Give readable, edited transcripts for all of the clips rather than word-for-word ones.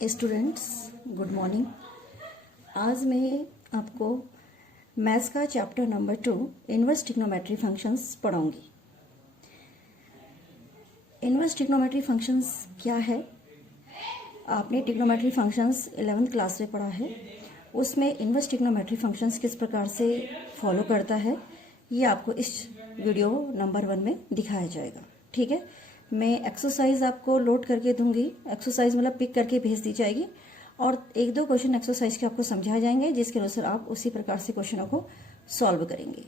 Students, good morning. आज मैं आपको मैथ्स का chapter number 2 inverse trigonometry functions पढ़ाऊंगी। इनवर्स ट्रिग्नोमेट्री फंक्शंस क्या है? आपने ट्रिग्नोमेट्री फंक्शंस 11th क्लास में पढ़ा है। उसमें इनवर्स ट्रिग्नोमेट्री फंक्शंस किस प्रकार से फॉलो करता है, ये आपको इस वीडियो नंबर 1 में दिखाया जाएगा। ठीक है, मैं एक्सरसाइज आपको लोड करके दूंगी। एक्सरसाइज मतलब पिक करके भेज दी जाएगी और 1-2 क्वेश्चन एक्सरसाइज के आपको समझाए जाएंगे, जिसके अनुसार आप उसी प्रकार से क्वेश्चनों को सॉल्व करेंगे।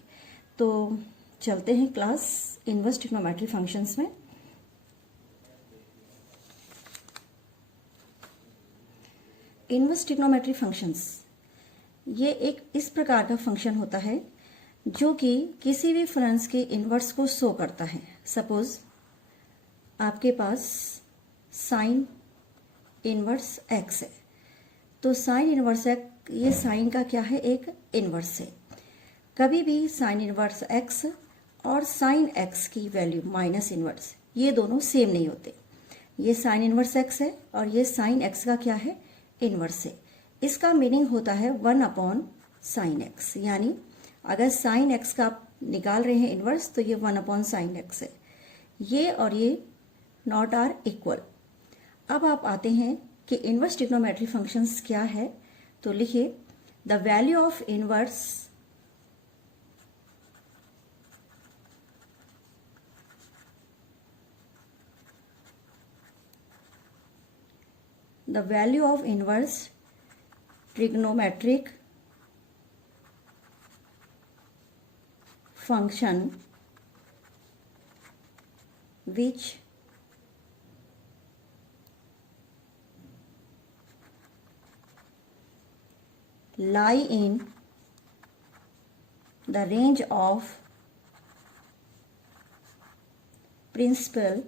तो चलते हैं क्लास इनवर्स ट्रिग्नोमेट्री फंक्शंस में। इनवर्स ट्रिग्नोमेट्री फंक्शंस ये एक इस प्रकार का फंक्शन होता है जो कि किसी भी फंक्शन के इनवर्स को शो करता है। सपोज आपके पास साइन इनवर्स एक्स है, तो साइन इनवर्स एक्स, ये साइन का क्या है, एक इनवर्स है। कभी भी साइन इनवर्स एक्स और साइन एक्स की वैल्यू माइनस इनवर्स, ये दोनों सेम नहीं होते। ये साइन इनवर्स एक्स है और ये साइन एक्स का क्या है, इनवर्स है। इसका मीनिंग होता है 1 साइन एक्स, यानी अगर साइन एक्स का आप निकाल रहे हैं इनवर्स, तो ये 1 साइन एक्स है। ये और ये नॉट आर इक्वल। अब आप आते हैं कि इनवर्स ट्रिग्नोमेट्री फंक्शंस क्या है, तो लिखिए the value of inverse trigonometric function which lie in the range of principal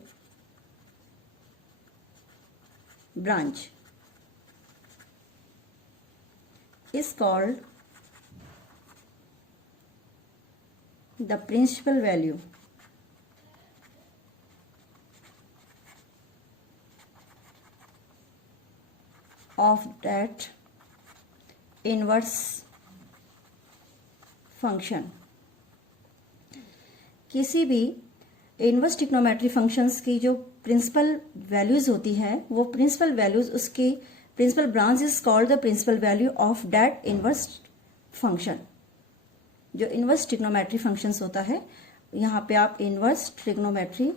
branch is called the principal value of that inverse function. किसी भी इनवर्स ट्रिग्नोमेट्री फंक्शंस की जो प्रिंसिपल वैल्यूज होती है, वो प्रिंसिपल वैल्यूज, उसकी principal branch is called the principal value of that inverse function. जो inverse trigonometry functions होता है, यहाँ पे आप इनवर्स ट्रिग्नोमेट्री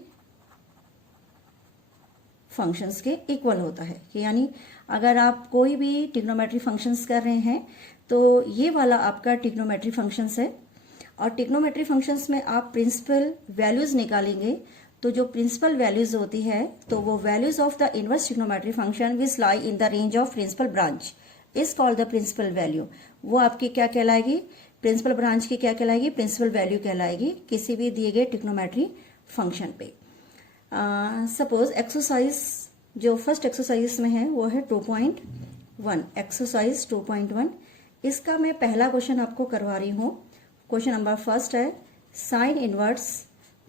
फंक्शंस के इक्वल होता है, कि यानी अगर आप कोई भी ट्रिग्नोमेट्री फंक्शंस कर रहे हैं, तो ये वाला आपका ट्रिग्नोमेट्री फंक्शंस है। और ट्रिग्नोमेट्री फंक्शंस में आप प्रिंसिपल वैल्यूज निकालेंगे, तो जो प्रिंसिपल वैल्यूज होती है, तो वो values of the inverse trigonometry function which lie in the range of principal branch is called the principal value. वो आपकी क्या कहलाएगी, प्रिंसिपल ब्रांच की क्या कहलाएगी, प्रिंसिपल वैल्यू कहलाएगी किसी भी दिए गए ट्रिग्नोमेट्री फंक्शन पे। सपोज एक्सरसाइज जो फर्स्ट एक्सरसाइज में है वो है 2.1, एक्सरसाइज 2.1। इसका मैं पहला क्वेश्चन आपको करवा रही हूँ। क्वेश्चन नंबर फर्स्ट है sine inverse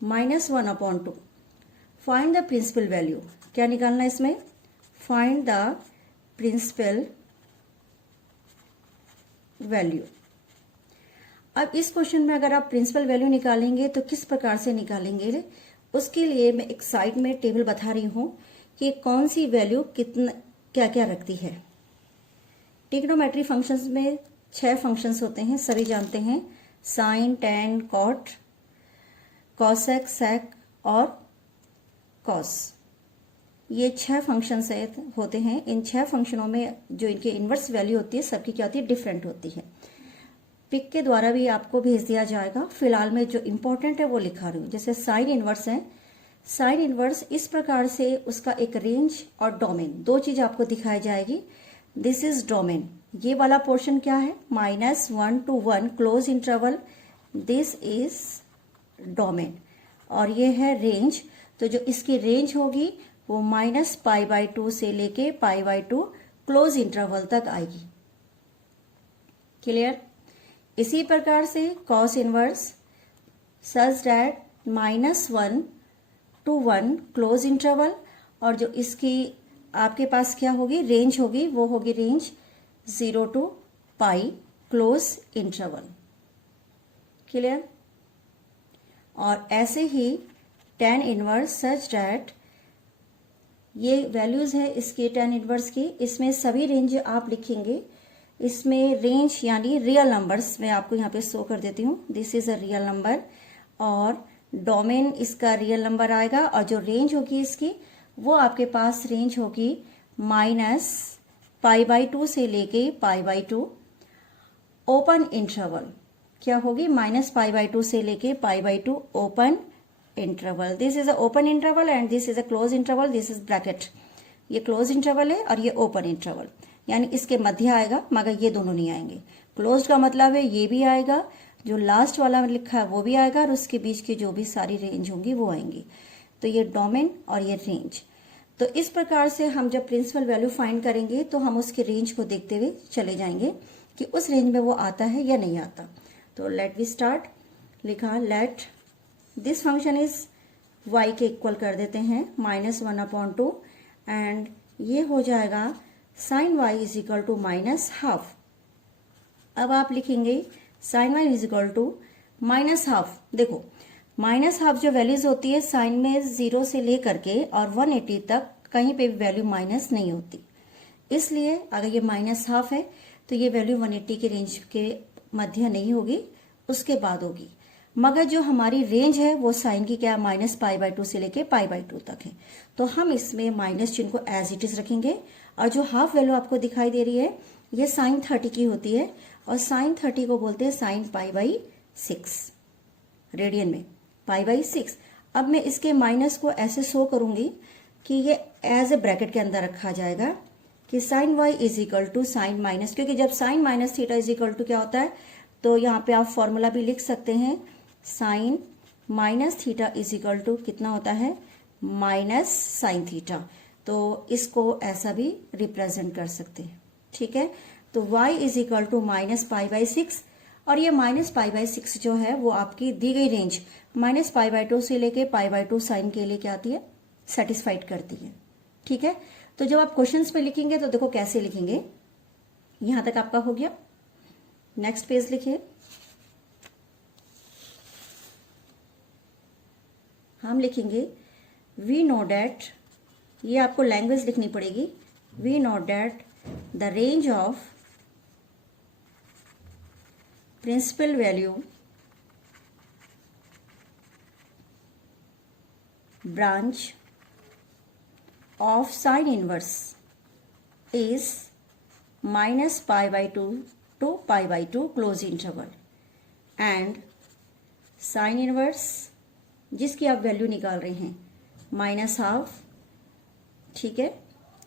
-1/2, find the principal value. क्या निकालना है इसमें, फाइंड द प्रिंसिपल वैल्यू। अब इस क्वेश्चन में अगर आप प्रिंसिपल वैल्यू निकालेंगे तो किस प्रकार से निकालेंगे, उसके लिए मैं एक साइड में टेबल बता रही हूँ कि कौन सी वैल्यू कितना क्या क्या रखती है। ट्रिग्नोमेट्री फंक्शंस में 6 फंक्शंस होते हैं, सभी जानते हैं, साइन, टेन, कॉट, कॉसेक, सेक और कॉस। ये 6 फंक्शंस होते हैं। इन 6 फंक्शनों में जो इनकी इनवर्स वैल्यू होती है, सबकी क्या होती है, डिफरेंट होती है। पिक के द्वारा भी आपको भेज दिया जाएगा। फिलहाल में जो इंपॉर्टेंट है वो लिखा रही हूँ। जैसे साइन इनवर्स है, साइन इनवर्स इस प्रकार से उसका एक रेंज और डोमेन, 2 चीज आपको दिखाई जाएगी। दिस इज डोमेन, ये वाला पोर्शन क्या है, -1 to 1 close interval, this is domain. और ये है रेंज, तो जो इसकी रेंज होगी वो -π/2 से लेके π/2 क्लोज इंटरवल तक आएगी। क्लियर? इसी प्रकार से cos inverse such that -1 to 1 close interval, और जो इसकी आपके पास क्या होगी, रेंज होगी, वो होगी range 0 to pi close interval. Clear. और ऐसे ही tan इनवर्स सच डैट, ये वैल्यूज है इसके tan इनवर्स की, इसमें सभी रेंज आप लिखेंगे। इसमें रेंज यानी रियल नंबर्स मैं आपको यहाँ पे शो कर देती हूँ, this is a real number, और डोमेन इसका रियल नंबर आएगा, और जो रेंज होगी इसकी वो आपके पास रेंज होगी -π/2 से लेके π/2। ओपन इंटरवल क्या होगी, -π/2 से लेके π/2 open interval. This is a open interval and this is a close interval, this is bracket. ये क्लोज इंटरवल है और ये ओपन इंटरवल, यानी इसके मध्य आएगा, मगर ये दोनों नहीं आएंगे। क्लोज का मतलब है ये भी आएगा, जो लास्ट वाला लिखा है वो भी आएगा, और उसके बीच की जो भी सारी रेंज होंगी वो आएंगी। तो ये डोमेन और ये रेंज। तो इस प्रकार से हम जब प्रिंसिपल वैल्यू फाइंड करेंगे तो हम उसके रेंज को देखते हुए चले जाएंगे कि उस रेंज में वो आता है या नहीं आता। तो लेट वी स्टार्ट। लिखा let this function is y के इक्वल कर देते हैं -1/2, एंड ये हो जाएगा sin y is equal to -12। अब आप लिखेंगे sin y is equal to -12। देखो -12 जो वैल्यूज होती है साइन में 0 से लेकर के और 180 तक कहीं पे भी वैल्यू माइनस नहीं होती, इसलिए अगर ये -12 है तो ये वैल्यू 180 के रेंज के मध्य नहीं होगी, उसके बाद होगी। मगर जो हमारी रेंज है वो साइन की क्या, -π/2 से लेके π/2 तक है, तो हम इसमें माइनस चिन्ह को एज इट इज रखेंगे। और जो हाफ वैल्यू आपको दिखाई दे रही है ये sin 30 की होती है, और sin 30 को बोलते हैं sin π/6 रेडियन में, π/6। अब मैं इसके माइनस को ऐसे शो करूंगी कि ये एज ए ब्रैकेट के अंदर रखा जाएगा कि sin y is equal to sine minus, क्योंकि जब sin -θ इज इक्वल टू क्या होता है, तो यहाँ पे आप फॉर्मूला भी लिख सकते हैं, sin -θ इज इक्वल टू कितना होता है, -sin θ। तो इसको ऐसा भी रिप्रेजेंट कर सकते हैं, ठीक है। तो y इज इक्वल टू -π/6, और ये -π/6 जो है वो आपकी दी गई रेंज -π/2 से लेके π/2 साइन के लिए क्या आती है, सेटिस्फाइड करती है, ठीक है। तो जब आप क्वेश्चंस पे लिखेंगे तो देखो कैसे लिखेंगे। यहां तक आपका हो गया, नेक्स्ट पेज लिखिए। हम लिखेंगे वी नो डैट, ये आपको लैंग्वेज लिखनी पड़ेगी, we know that the range of principal value branch of sin inverse is -π/2 to π/2 close interval, and sin inverse जिसकी आप वैल्यू निकाल रहे हैं -12, ठीक है,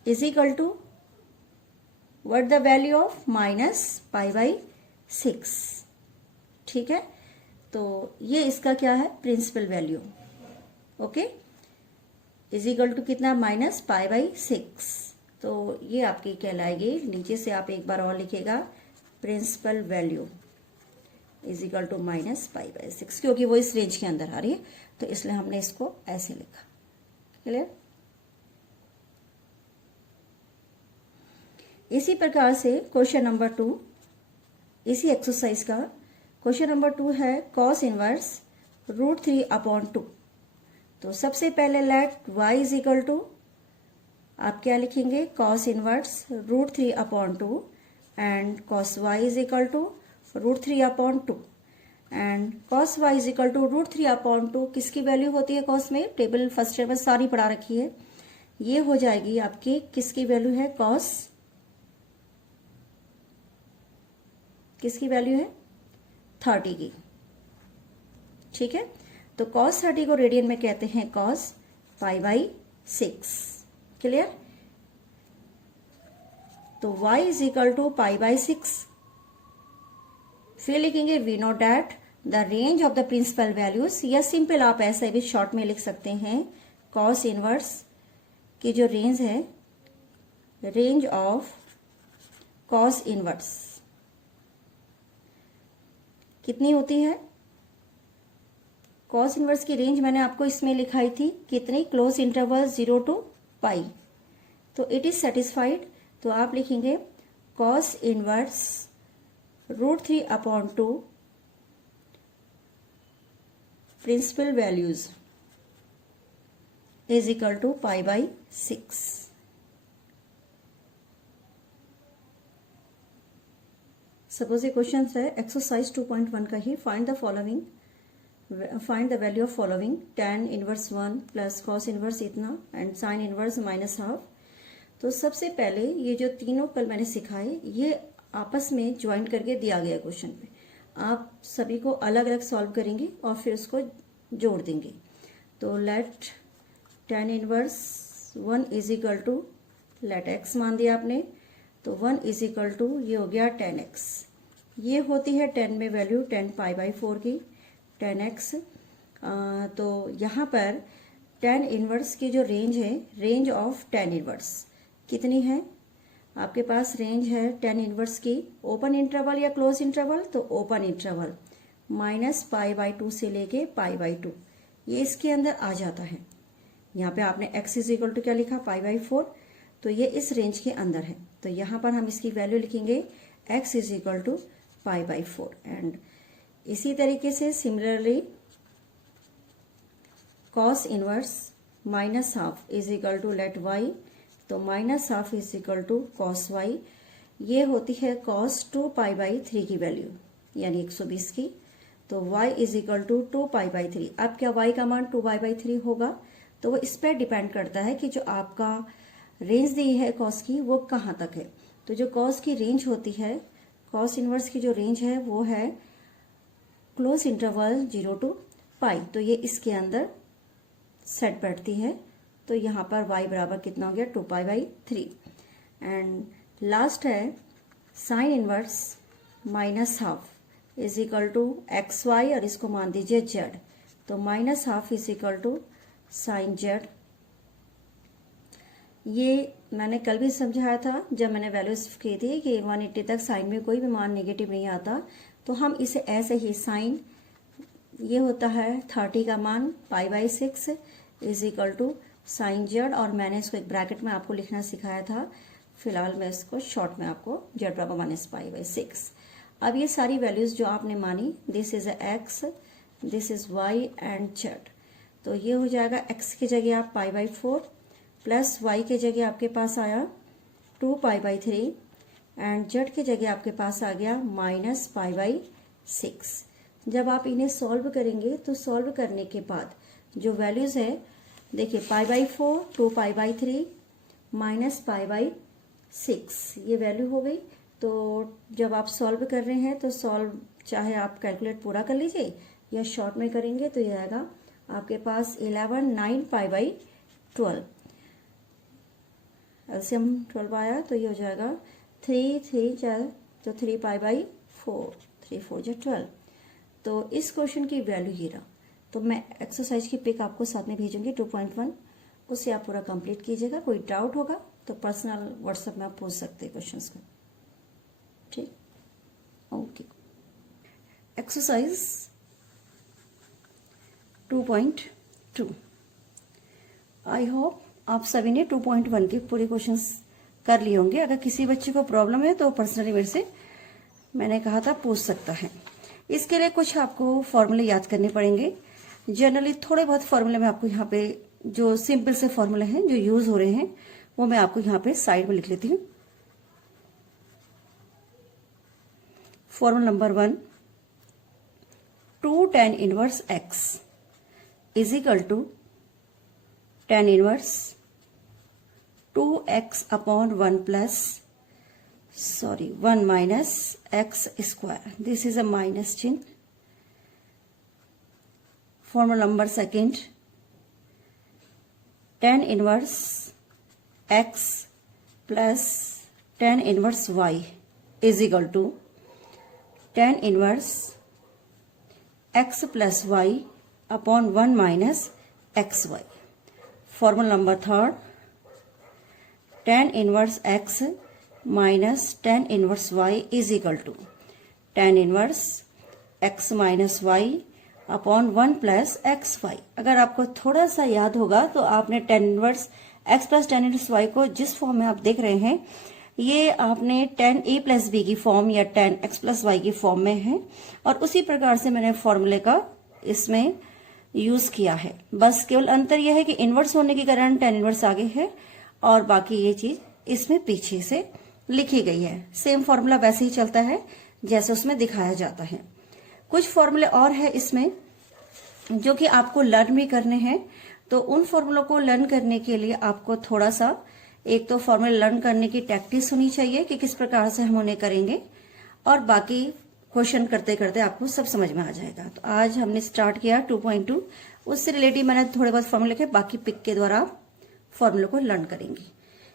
is equal to what the value of -π/6, ठीक है। तो ये इसका क्या है, principal value, okay, is equal to कितना, -π/6। तो ये आपकी कहलाएगी, नीचे से आप एक बार और लिखेगा, principal value is equal to -π/6, क्योंकि वो इस रेंज के अंदर आ रही है, तो इसलिए हमने इसको ऐसे लिखा। क्लियर। इसी प्रकार से क्वेश्चन नंबर 2, इसी एक्सरसाइज का क्वेश्चन नंबर 2 है cos इनवर्स √3/2। तो सबसे पहले let y is equal to, आप क्या लिखेंगे, cos inverse √3/2, and cos y is equal to √3/2, and cos y is equal to √3/2 किसकी वैल्यू होती है cos में, टेबल फर्स्ट टेबल सारी पढ़ा रखी है, ये हो जाएगी आपकी किसकी वैल्यू है, cos, किसकी वैल्यू है, 30 की, ठीक है। तो cos 30 को रेडियन में कहते हैं cos π/6। क्लियर। तो y इज इक्वल टू π/6, फिर लिखेंगे we know that the range of the principal values, या सिंपल आप ऐसे भी शॉर्ट में लिख सकते हैं, cos इनवर्स की जो रेंज है, रेंज ऑफ cos इनवर्स कितनी होती है, cos इनवर्स की रेंज मैंने आपको इसमें लिखाई थी कितनी, क्लोज इंटरवल 0 to पाई, तो इट इज सेटिस्फाइड, तो आप लिखेंगे cos inverse √3/2 principal values is equal to π/6। Suppose ये क्वेश्चन है एक्सरसाइज 2.1 का ही, find the value of following tan inverse 1 plus cos inverse इतना एंड sin इनवर्स -½ तो सबसे पहले ये जो तीनों कल मैंने सिखाए ये आपस में ज्वाइन करके दिया गया क्वेश्चन पे, आप सभी को अलग अलग सॉल्व करेंगे और फिर उसको जोड़ देंगे। तो let tan inverse 1 is equal to, let x मान दिया आपने, तो 1 इज इक्वल टू ये हो गया tan x, ये होती है tan में वैल्यू tan π/4 की tan x। तो यहाँ पर tan इनवर्स की जो रेंज है, रेंज ऑफ tan इनवर्स कितनी है आपके पास, रेंज है tan इनवर्स की ओपन इंटरवल या क्लोज इंटरवल, तो ओपन इंटरवल -π/2 से लेके π/2, ये इसके अंदर आ जाता है। यहाँ पे आपने x इज इक्वल टू क्या लिखा, π/4, तो ये इस रेंज के अंदर है, तो यहाँ पर हम इसकी वैल्यू लिखेंगे x is equal to π/4। And इसी तरीके से similarly cos inverse -½ is equal to let y, तो -½ is equal to cos y, ये होती है cos 2π/3 की वैल्यू यानी 120 की, तो y इज इक्वल टू 2π/3। अब क्या y का मान 2π/3 होगा, तो वो इस पर डिपेंड करता है कि जो आपका रेंज दी है cos की वो कहाँ तक है। तो जो cos की रेंज होती है, cos इनवर्स की जो रेंज है वो है क्लोज इंटरवल 0 to π, तो ये इसके अंदर सेट बैठती है। तो यहाँ पर y बराबर कितना हो गया, 2π/3। एंड लास्ट है sine inverse -½ is equal to xy और इसको मान दीजिए z, तो -½ is equal to sine z। ये मैंने कल भी समझाया था जब मैंने वैल्यूज की थी कि 180 तक साइन में कोई भी मान नेगेटिव नहीं आता, तो हम इसे ऐसे ही साइन, ये होता है 30 का मान π/6 is equal to sine z, और मैंने इसको एक ब्रैकेट में आपको लिखना सिखाया था, फिलहाल मैं इसको शॉर्ट में आपको z बराबर -π/6। अब ये सारी वैल्यूज जो आपने मानी, this is x, this is y and z, तो ये हो जाएगा x की जगह आप π/4 प्लस y के जगह आपके पास आया 2π/3 एंड z की जगह आपके पास आ गया -π/6। जब आप इन्हें सॉल्व करेंगे तो सॉल्व करने के बाद जो वैल्यूज है, देखिए π/4 2π/3 -π/6 ये वैल्यू हो गई। तो जब आप सॉल्व कर रहे हैं तो सॉल्व चाहे आप कैलकुलेट पूरा कर लीजिए या शॉर्ट में करेंगे, तो ये आएगा आपके पास 11 9 π/12, एलसीएम 12 आया तो ये हो जाएगा 3 3 4, तो 3π/4, 3 4 12। तो इस क्वेश्चन की वैल्यू ये रहा। तो मैं एक्सरसाइज की पिक आपको साथ में भेजूंगी 2.1, उससे आप पूरा कंप्लीट कीजिएगा। कोई डाउट होगा तो पर्सनल व्हाट्सएप में आप पूछ सकते हैं क्वेश्चंस को, ठीक, ओके। एक्सरसाइज 2.2, आई होप आप सभी ने 2.1 के पूरे क्वेश्चंस कर लिए होंगे। अगर किसी बच्चे को प्रॉब्लम है तो पर्सनली मेरे से, मैंने कहा था, पूछ सकता है। इसके लिए कुछ आपको फॉर्मूले याद करने पड़ेंगे। जनरली थोड़े बहुत फॉर्मूले में आपको यहाँ पे जो सिंपल से फॉर्मूले हैं जो यूज हो रहे हैं वो मैं आपको यहाँ पे साइड में लिख लेती हूँ। Formula number 1, 2 tan inverse x is equal to tan inverse 2x/1 plus 1 minus x square, this is a minus चिन्ह। Formula number 2, tan inverse x plus tan inverse y is equal to tan inverse x plus y/1 minus xy। Formula number 3, tan inverse x minus tan inverse y is equal to tan inverse x minus y/1 plus xy। अगर आपको थोड़ा सा याद होगा तो आपने tan inverse x plus tan inverse y को जिस फॉर्म में आप देख रहे हैं ये आपने टेन ए प्लस बी की फॉर्म या टेन एक्स प्लस वाई की फॉर्म में है और उसी प्रकार से मैंने फॉर्मूले का इसमें यूज किया है। बस केवल अंतर यह है कि इनवर्स होने के कारण टेन इनवर्स आगे है और बाकी ये चीज इसमें पीछे से लिखी गई है। सेम फॉर्मूला वैसे ही चलता है जैसे उसमें दिखाया जाता है। कुछ फॉर्मूले और है इसमें जो कि आपको लर्न भी करने हैं, तो उन फॉर्मूलों को लर्न करने के लिए आपको थोड़ा सा एक तो फॉर्मूला लर्न करने की प्रैक्टिस होनी चाहिए कि किस प्रकार से हम उन्हें करेंगे और बाकी क्वेश्चन करते करते आपको सब समझ में आ जाएगा। तो आज हमने स्टार्ट किया 2.2, उससे रिलेटिव मैंने थोड़े बहुत फॉर्मूले लिखे, बाकी पिक के द्वारा फॉर्मूलों को लर्न करेंगे।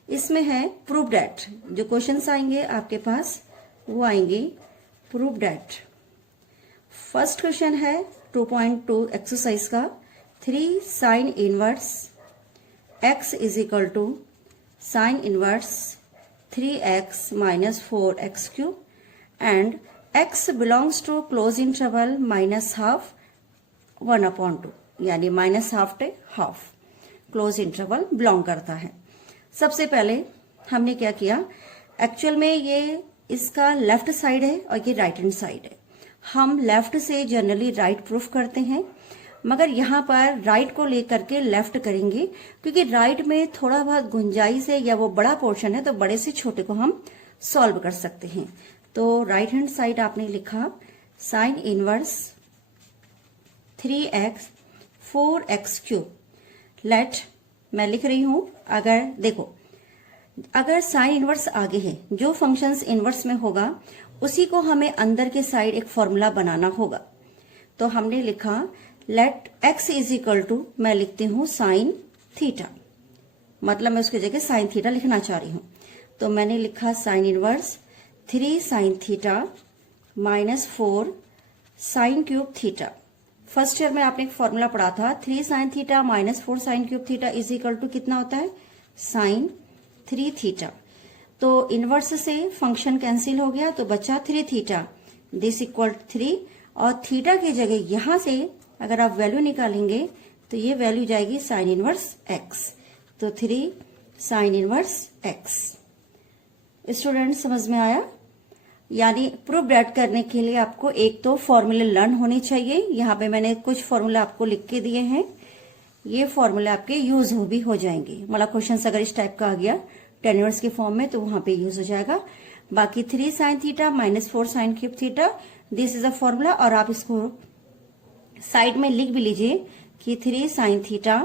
इसमें है प्रूव डैट, जो क्वेश्चंस आएंगे आपके पास वो आएंगे प्रूव डैट। फर्स्ट क्वेश्चन है 2.2 एक्सरसाइज का 3 sine inverse x is equal to sine inverse 3x minus 4x cube and x belongs to close interval minus half 1/2, यानी minus half to half close interval belong करता है। सबसे पहले हमने क्या किया, एक्चुअल में ये इसका लेफ्ट साइड है और ये राइट हैंड साइड है। हम लेफ्ट से जनरली राइट प्रूफ करते हैं, मगर यहाँ पर राइट को लेकर के लेफ्ट करेंगे क्योंकि राइट में थोड़ा बहुत गुंजाइश है या वो बड़ा पोर्शन है, तो बड़े से छोटे को हम सॉल्व कर सकते हैं। तो राइट हैंड साइड आपने लिखा sine inverse 3x 4x cube. Late मैं लिख रही हूं, अगर देखो अगर साइन इनवर्स आगे है, जो फंक्शंस इनवर्स में होगा उसी को हमें अंदर के साइड एक फॉर्मूला बनाना होगा। तो हमने लिखा let x is equal to, मैं लिखती हूं साइन थीटा, मतलब मैं उसकी जगह साइन थीटा लिखना चाह रही हूं। तो मैंने लिखा sine inverse 3 sine theta minus 4 sine cube theta. First year में आपने एक फॉर्मूला पढ़ा था 3 sine theta minus 4 sine cube theta is equal to कितना होता है, साइन 3 थीटा। तो इनवर्स से फंक्शन कैंसिल हो गया तो बचा 3 थीटा, दिस इक्वल 3 और थीटा की जगह यहां से अगर आप वैल्यू निकालेंगे तो ये वैल्यू जाएगी साइन इनवर्स x, तो 3 साइन इनवर्स x। स्टूडेंट समझ में आया? यानी प्रूफ डैट करने के लिए आपको एक तो फॉर्मूले लर्न होने चाहिए। यहाँ पे मैंने कुछ फॉर्मूला आपको लिख के दिए हैं, ये फॉर्मूले आपके यूज भी हो जाएंगे। मतलब क्वेश्चन अगर इस टाइप का आ गया टेन इनवर्स के फॉर्म में तो वहां पे यूज हो जाएगा। बाकी 3 sine theta minus 4 sine cube theta, this is a formula. और आप इसको साइड में लिख भी लीजिए कि 3 sine theta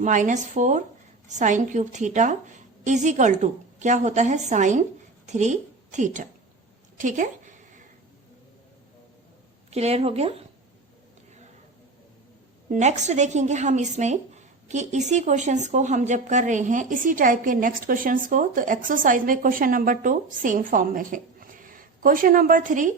minus 4 sine cube theta is equal to क्या होता है, साइन 3 थीटा। ठीक है, क्लियर हो गया? नेक्स्ट देखेंगे हम इसमें कि इसी क्वेश्चंस को हम जब कर रहे हैं इसी टाइप के नेक्स्ट क्वेश्चंस को, तो एक्सरसाइज में क्वेश्चन नंबर 2 सेम फॉर्म में है। क्वेश्चन नंबर 3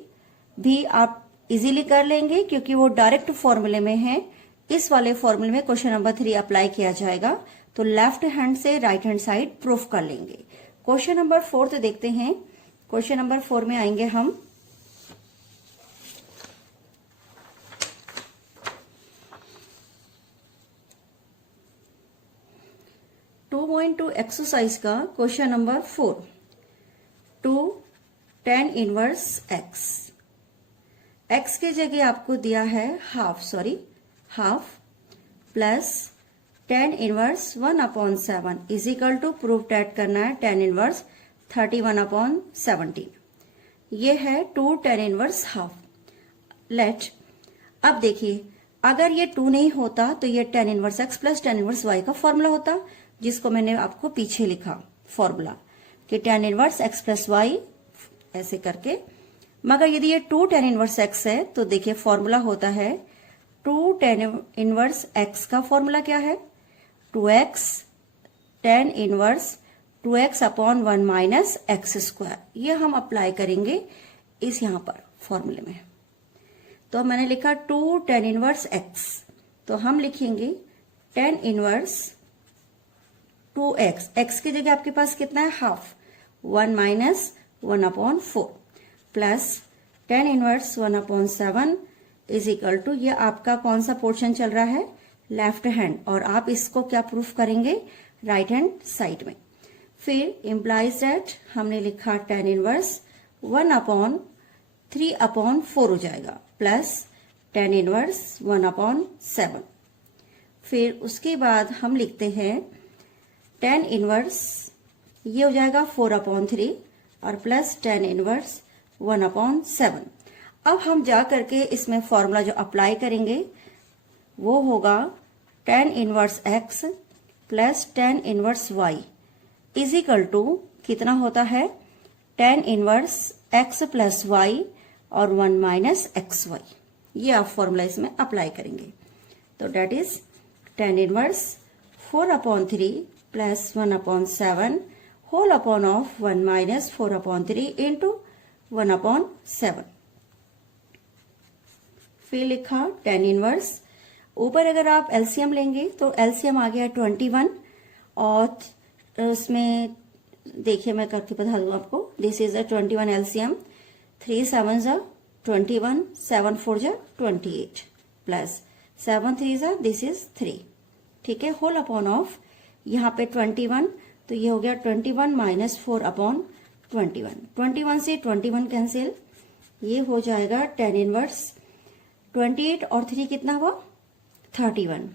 भी आप इजीली कर लेंगे क्योंकि वो डायरेक्ट फॉर्मूले में है। इस वाले फॉर्मूले में क्वेश्चन नंबर 3 अप्लाई किया जाएगा, तो लेफ्ट हैंड से राइट हैंड साइड प्रूफ कर लेंगे। क्वेश्चन नंबर 4 तो देखते हैं। क्वेश्चन नंबर 4 में आएंगे हम। टू एक्सरसाइज का question number 4, 2 tan inverse x की जगह आपको दिया है half plus tan inverse 1/7 is equal to proof that करना है tan इनवर्स 31/17। ये है 2 tan इनवर्स हाफ। लेट अब देखिए अगर ये 2 नहीं होता तो ये tan inverse x plus tan inverse y का फॉर्मूला होता, जिसको मैंने आपको पीछे लिखा फॉर्मूला कि tan inverse x plus y ऐसे करके। मगर यदि ये 2 tan इनवर्स x है तो देखिए फॉर्मूला होता है 2 tan इनवर्स x का फॉर्मूला क्या है, 2x tan inverse 2x/1 minus x square. ये हम अप्लाई करेंगे इस यहां पर फॉर्मूले में। तो मैंने लिखा 2 tan इनवर्स x, तो हम लिखेंगे tan इनवर्स 2x, x की जगह आपके पास कितना है half, 1 minus 1/4 plus tan inverse 1/7 is equal to, ये आपका कौन सा पोर्शन चल रहा है, लेफ्ट हैंड। और आप इसको क्या प्रूफ करेंगे, राइट हैंड साइड में। फिर इम्प्लाइज दैट हमने लिखा tan इनवर्स 1/3/4 हो जाएगा प्लस tan इनवर्स 1/7। फिर उसके बाद हम लिखते हैं tan इनवर्स ये हो जाएगा 4/3 और प्लस tan इनवर्स 1/7। अब हम जा करके इसमें फॉर्मूला जो अप्लाई करेंगे वो होगा tan inverse x plus tan inverse y is equal to कितना होता है tan inverse x plus y और 1 माइनस एक्स वाई। ये आप फॉर्मूला इसमें अप्लाई करेंगे तो that is tan inverse 4/3 plus 1/7 whole upon of 1 minus 4/3 into 1/7। फिर लिखा tan इनवर्स, ऊपर अगर आप एलसीएम लेंगे तो एलसीएम आ गया 21 और उसमें देखिए मैं करके बता दूं आपको। दिस इज अ 21 एलसीएम 3 7 जा 21 7 4 जा 28 प्लस 7 3 जा दिस इज 3। ठीक है, होल अपॉन ऑफ यहाँ पे 21 तो ये हो गया 21 माइनस 4/21। 21 से 21 कैंसिल, ये हो जाएगा tan इनवर्स 28 और 3 कितना हुआ 31।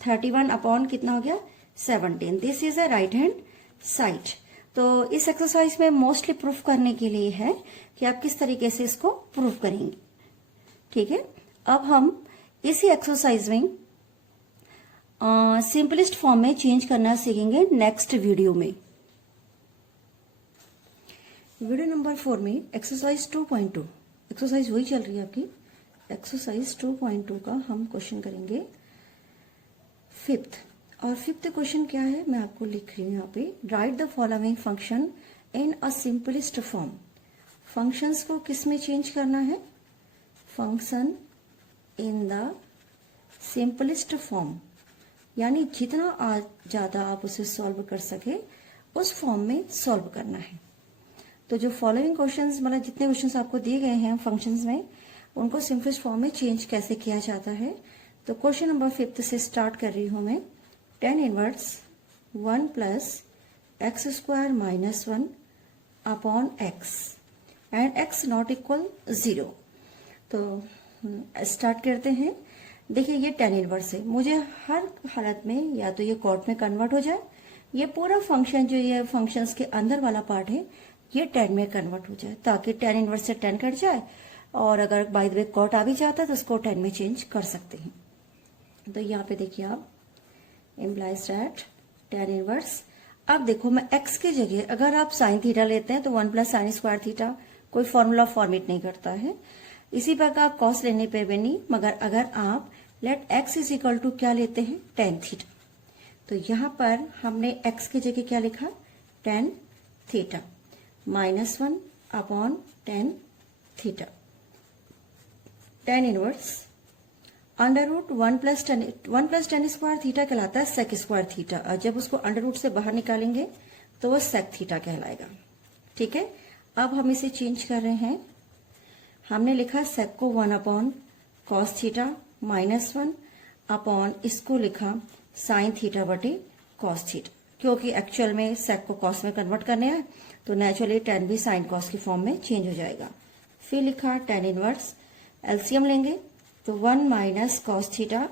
31 अपॉन कितना हो गया 17। This is a right hand side. तो इस एक्सरसाइज में मोस्टली प्रूफ करने के लिए है कि आप किस तरीके से इसको प्रूफ करेंगे। ठीक है, अब हम इसी एक्सरसाइज में सिंपलेस्ट फॉर्म में चेंज करना सीखेंगे नेक्स्ट वीडियो में। वीडियो नंबर 4 में एक्सरसाइज 2.2 एक्सरसाइज वही चल रही है आपकी। एक्सरसाइज 2.2 का हम क्वेश्चन करेंगे फिफ्थ। और फिफ्थ क्वेश्चन क्या है मैं आपको लिख रही हूं यहाँ पे। Right the following function in a simplest form. Functions को किस में चेंज करना है, function in the simplest form, यानी जितना ज्यादा आप उसे सॉल्व कर सके उस फॉर्म में सॉल्व करना है। तो जो फॉलोइंग क्वेश्चंस मतलब जितने क्वेश्चंस आपको दिए गए हैं फंक्शंस में उनको सिंपलेस्ट फॉर्म में चेंज कैसे किया जाता है। तो क्वेश्चन नंबर 5 से स्टार्ट कर रही हूं मैं। tan inverse 1 plus x square minus 1 upon x and x not equal 0। तो स्टार्ट करते हैं। देखिए ये tan इनवर्स है, मुझे हर हालत में या तो ये कॉट में कन्वर्ट हो जाए, ये पूरा फंक्शन जो ये फंक्शंस के अंदर वाला पार्ट है ये tan में कन्वर्ट हो जाए, ताकि tan इनवर्स से tan कट जाए और अगर बाय द वे कॉट आ भी जाता है तो उसको tan में चेंज कर सकते हैं। तो यहाँ पे देखिए आप इम्प्लाइज दैट tan इनवर्स। अब देखो मैं x की जगह अगर आप साइन थीटा लेते हैं तो 1 प्लस साइन स्क्वायर थीटा कोई फॉर्मूला फॉर्मेट नहीं करता है। इसी प्रकार आप कॉस लेने पे भी नहीं, मगर अगर आप let x is equal to क्या लेते हैं tan थीटा, तो यहाँ पर हमने x की जगह क्या लिखा tan theta minus 1 upon tan theta. tan inverse under root 1 plus tan square theta कहलाता है सेक स्क्वायर थीटा, और जब उसको अंडर रूट से बाहर निकालेंगे तो वो सेक थीटा कहलाएगा। ठीक है, अब हम इसे चेंज कर रहे हैं। हमने लिखा सेक को 1 upon cos theta minus 1 upon इसको लिखा साइन थीटा बटे कॉस थीटा, क्योंकि एक्चुअल में सेक को कॉस में कन्वर्ट करने हैं तो नेचुरली tan भी साइन कॉस की फॉर्म में चेंज हो जाएगा। फिर लिखा tan इनवर्स, एलसीएम लेंगे तो 1 माइनस कॉस थीटा,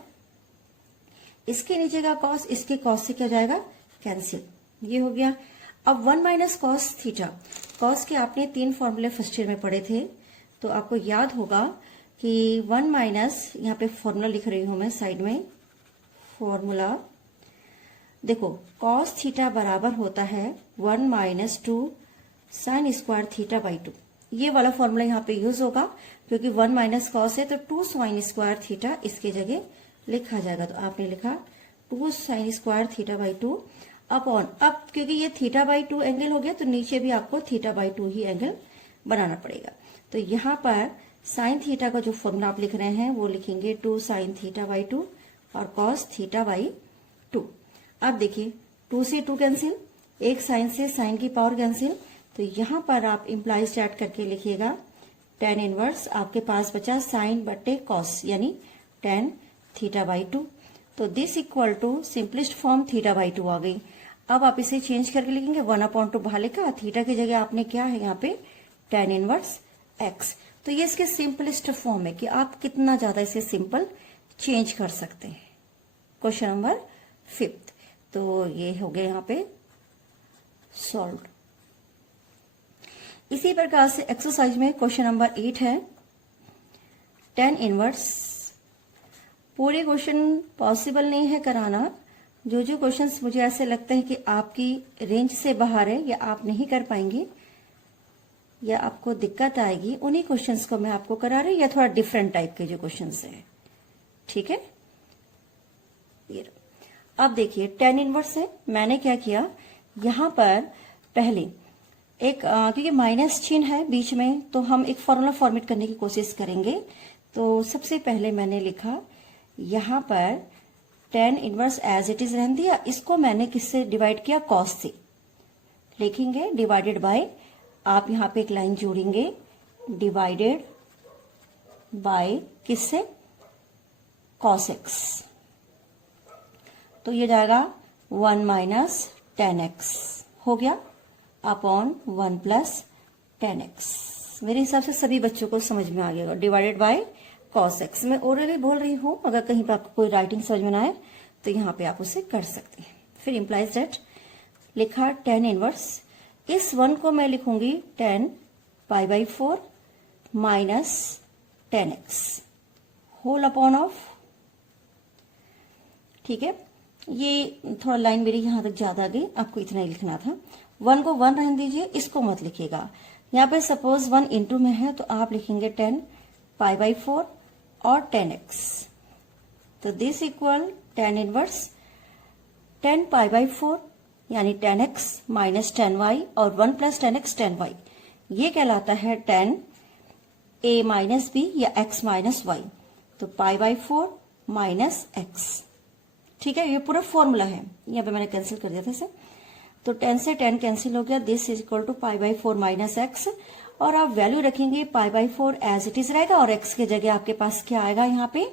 इसके नीचे का कॉस इसके कॉस से क्या जाएगा कैंसिल, ये हो गया। अब 1 माइनस कॉस थीटा, कॉस के आपने 3 फॉर्मूले फर्स्ट ईयर में पढ़े थे तो आपको याद होगा कि 1 माइनस, यहाँ पे फॉर्मूला लिख रही हूं मैं साइड में, फॉर्मूला देखो कॉस थीटा बराबर होता है 1 minus 2 sine square theta by 2। ये वाला फॉर्मूला यहाँ पे यूज होगा क्योंकि 1 माइनस कॉस है तो 2 साइन स्क्वायर थीटा इसके जगह लिखा जाएगा। तो आपने लिखा 2 sine square theta by 2 upon, अब क्योंकि ये थीटा बाई 2 एंगल हो गया तो नीचे भी आपको थीटा बाई 2 ही एंगल बनाना पड़ेगा। तो यहाँ पर साइन थीटा का जो फॉर्मूला आप लिख रहे हैं वो लिखेंगे 2 साइन थीटा बाई 2 और कॉस थीटा बाई 2। अब देखिए 2 से 2 कैंसिल, एक साइन से साइन की पावर कैंसिल, तो यहाँ पर आप इम्प्लाइज ऐड करके लिखिएगा tan इनवर्स आपके पास बचा साइन बटे कॉस यानी tan थीटा बाई 2। तो this equal to simplest form theta by 2 आ गई। अब आप इसे चेंज करके लिखेंगे 1/2 बाहर लिखा, थीटा की जगह आपने क्या है यहाँ पे tan इनवर्स x। तो ये इसके सिंपलेस्ट फॉर्म है कि आप कितना ज्यादा इसे सिंपल चेंज कर सकते हैं। क्वेश्चन नंबर 5, तो ये हो गया यहाँ पे सॉल्व। इसी प्रकार से एक्सरसाइज में क्वेश्चन नंबर 8 है tan इनवर्स। पूरे क्वेश्चन पॉसिबल नहीं है कराना, जो जो क्वेश्चंस मुझे ऐसे लगते हैं कि आपकी रेंज से बाहर है या आप नहीं कर पाएंगे या आपको दिक्कत आएगी, उन्हीं क्वेश्चंस को मैं आपको करा रही हूं, या थोड़ा डिफरेंट टाइप के जो क्वेश्चंस है। ठीक है, ये अब देखिए tan इनवर्स है। मैंने क्या किया यहां पर पहले एक क्योंकि माइनस चिन्ह है बीच में, तो हम एक फॉर्मूला फॉर्मेट करने की कोशिश करेंगे। तो सबसे पहले मैंने लिखा यहां पर tan inverse as it is रहने दिया, इसको मैंने किससे डिवाइड किया, cos से लिखेंगे, डिवाइडेड बाय, आप यहां पे एक लाइन जोड़ेंगे, डिवाइडेड बाय किससे, cos x। तो ये जाएगा 1 माइनस tan x हो गया अपॉन 1 प्लस tan x। मेरे हिसाब से सभी बच्चों को समझ में आ गया, डिवाइडेड बाय cos x। मैं ओरली बोल रही हूं, अगर कहीं पर आपको कोई राइटिंग समझ में ना आए तो यहाँ पे आप उसे कर सकते हैं। फिर इंप्लाइज दैट लिखा tan इनवर्स, इस 1 को मैं लिखूंगी tan π/4 minus tan x whole upon of. ठीक है, ये थोड़ा लाइन मेरी यहां तक ज्यादा आ गई, आपको इतना ही लिखना था। 1 को 1 रहने दीजिए, इसको मत लिखिएगा। यहाँ पे सपोज 1 इंटू में है तो आप लिखेंगे tan π/4 और tan x। तो this equal tan inverse tan π/4 यानी tan x minus tan y और 1 plus tan x tan y, ये कहलाता है tan a माइनस b या x माइनस y। तो π/4 माइनस x। ठीक है, ये पूरा फॉर्मूला है, यहाँ पे मैंने कैंसिल कर दिया था इसे। तो tan से tan कैंसिल हो गया, this is equal to π/4 minus x। और आप वैल्यू रखेंगे π/4 एज इट इज रहेगा, और x की जगह आपके पास क्या आएगा, यहाँ पे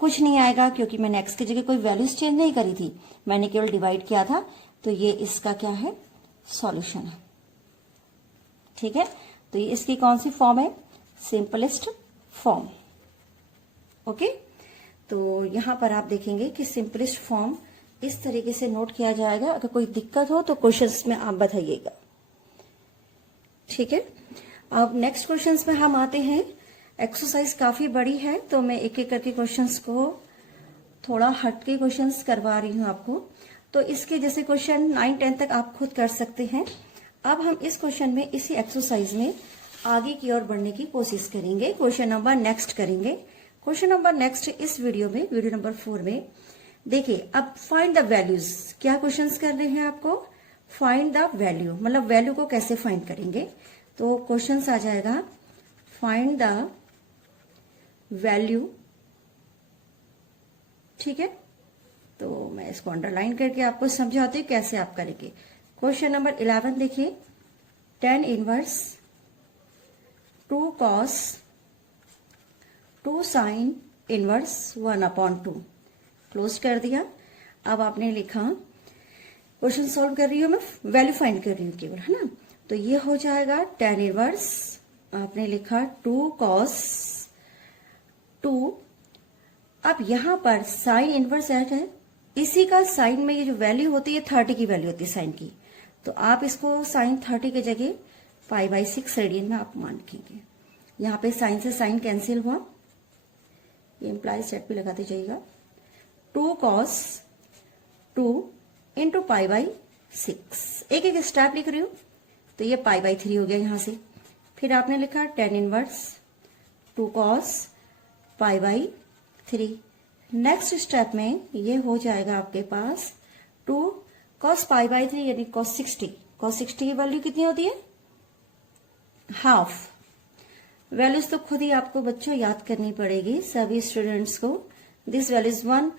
कुछ नहीं आएगा, क्योंकि मैंने x की जगह कोई वैल्यूज चेंज नहीं करी थी, मैंने केवल डिवाइड किया था। तो ये इसका क्या है, सॉल्यूशन है। ठीक है, तो ये इसकी कौन सी फॉर्म है, सिंपलेस्ट फॉर्म। ओके, तो यहां पर आप देखेंगे कि सिंपलेस्ट फॉर्म इस तरीके से नोट किया जाएगा। अगर कोई दिक्कत हो तो क्वेश्चंस में आप बताइएगा। ठीक है, अब नेक्स्ट क्वेश्चंस में हम आते हैं। एक्सरसाइज काफी बड़ी है, तो मैं एक एक करके क्वेश्चंस को थोड़ा हटके क्वेश्चंस करवा रही हूं आपको। तो इसके जैसे क्वेश्चन 9, 10 तक आप खुद कर सकते हैं। अब हम इस क्वेश्चन में, इसी एक्सरसाइज में आगे की ओर बढ़ने की कोशिश करेंगे। क्वेश्चन नंबर नेक्स्ट करेंगे। क्वेश्चन नंबर नेक्स्ट इस वीडियो में, वीडियो नंबर 4 में देखिए। अब फाइंड द वैल्यूज, क्या क्वेश्चंस कर रहे हैं आपको, फाइंड द वैल्यू, मतलब वैल्यू को कैसे फाइंड करेंगे। तो क्वेश्चंस आ जाएगा फाइंड द वैल्यू। ठीक है, तो मैं इसको अंडरलाइन करके आपको समझाती हूँ कैसे आप करेंगे। क्वेश्चन नंबर 11 देखिए, tan inverse 2 cos 2 sin inverse 1/2 close कर दिया। अब आपने लिखा, क्वेश्चन सॉल्व कर रही हूं मैं, वैल्यू फाइंड कर रही हूं केवल, है ना। तो ये हो जाएगा tan इनवर्स, आपने लिखा 2 cos 2। अब यहां पर साइन इनवर्स ऐड है, इसी का साइन में ये जो वैल्यू होती है 30 की वैल्यू होती है साइन की। तो आप इसको साइन 30 की जगह π/6 रेडियन में आप मान रखेंगे। यहाँ पे साइन से साइन कैंसिल हुआ, ये इंप्लाइज सेट पे लगाते जाइएगा। 2 cos 2 इंटू π/6, एक एक स्टेप लिख रही हूं। तो ये π/3 हो गया यहां से। फिर आपने लिखा tan inverse 2 cos π/3। Next step में ये हो जाएगा आपके पास 2 cos π/3 यानी cos 60। cos 60 की वैल्यू कितनी होती है, हाफ। वैल्यूज तो खुद ही आपको बच्चों याद करनी पड़ेगी सभी स्टूडेंट्स को। This value is 1।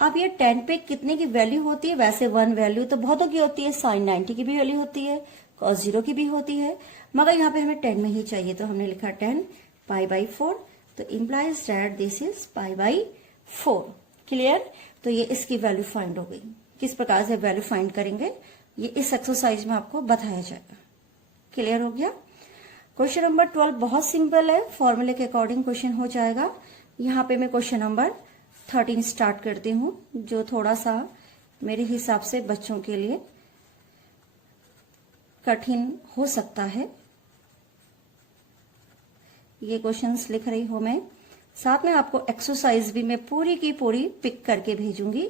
अब ये 10 पे कितने की वैल्यू होती है, वैसे 1 वैल्यू तो बहुतों की होती है, साइन 90 की भी वैल्यू होती है, cos 0 की भी होती है, मगर यहाँ पे हमें 10 में ही चाहिए। तो हमने लिखा 10 π/4। तो implies that this is π/4। Clear, तो ये इसकी वैल्यू फाइंड हो गई। किस प्रकार से वैल्यू फाइंड करेंगे, ये इस एक्सरसाइज में आपको बताया जाएगा। क्लियर हो गया। क्वेश्चन नंबर 12 बहुत सिंपल है, फॉर्मूले के अकॉर्डिंग क्वेश्चन हो जाएगा। यहाँ पे मैं क्वेश्चन नंबर 13 स्टार्ट करती हूँ, जो थोड़ा सा मेरे हिसाब से बच्चों के लिए कठिन हो सकता है। ये क्वेश्चंस लिख रही हूं मैं, साथ में आपको एक्सरसाइज भी मैं पूरी की पूरी पिक करके भेजूंगी,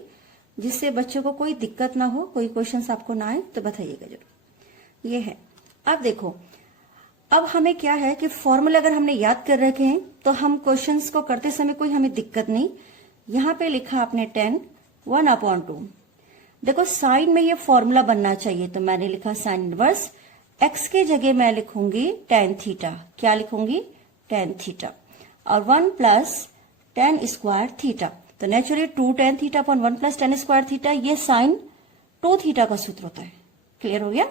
जिससे बच्चों को कोई दिक्कत ना हो, कोई क्वेश्चंस आपको ना आए तो बताइएगा जरूर। ये है। अब देखो, अब हमें क्या है कि फॉर्मूला अगर हमने याद कर रखे हैं तो हम क्वेश्चंस को करते समय कोई हमें दिक्कत नहीं। यहां पे लिखा आपने 10 1/2। देखो साइन में ये फॉर्मूला बनना चाहिए, तो मैंने लिखा साइन इनवर्स। एक्स के जगह मैं लिखूंगी tan थीटा। क्या लिखूंगी? tan theta. और 1 प्लस tan स्क्वायर थीटा। तो naturally 2 tan theta upon 1 plus tan square theta, ये साइन 2 थीटा का सूत्र होता है। क्लियर हो गया।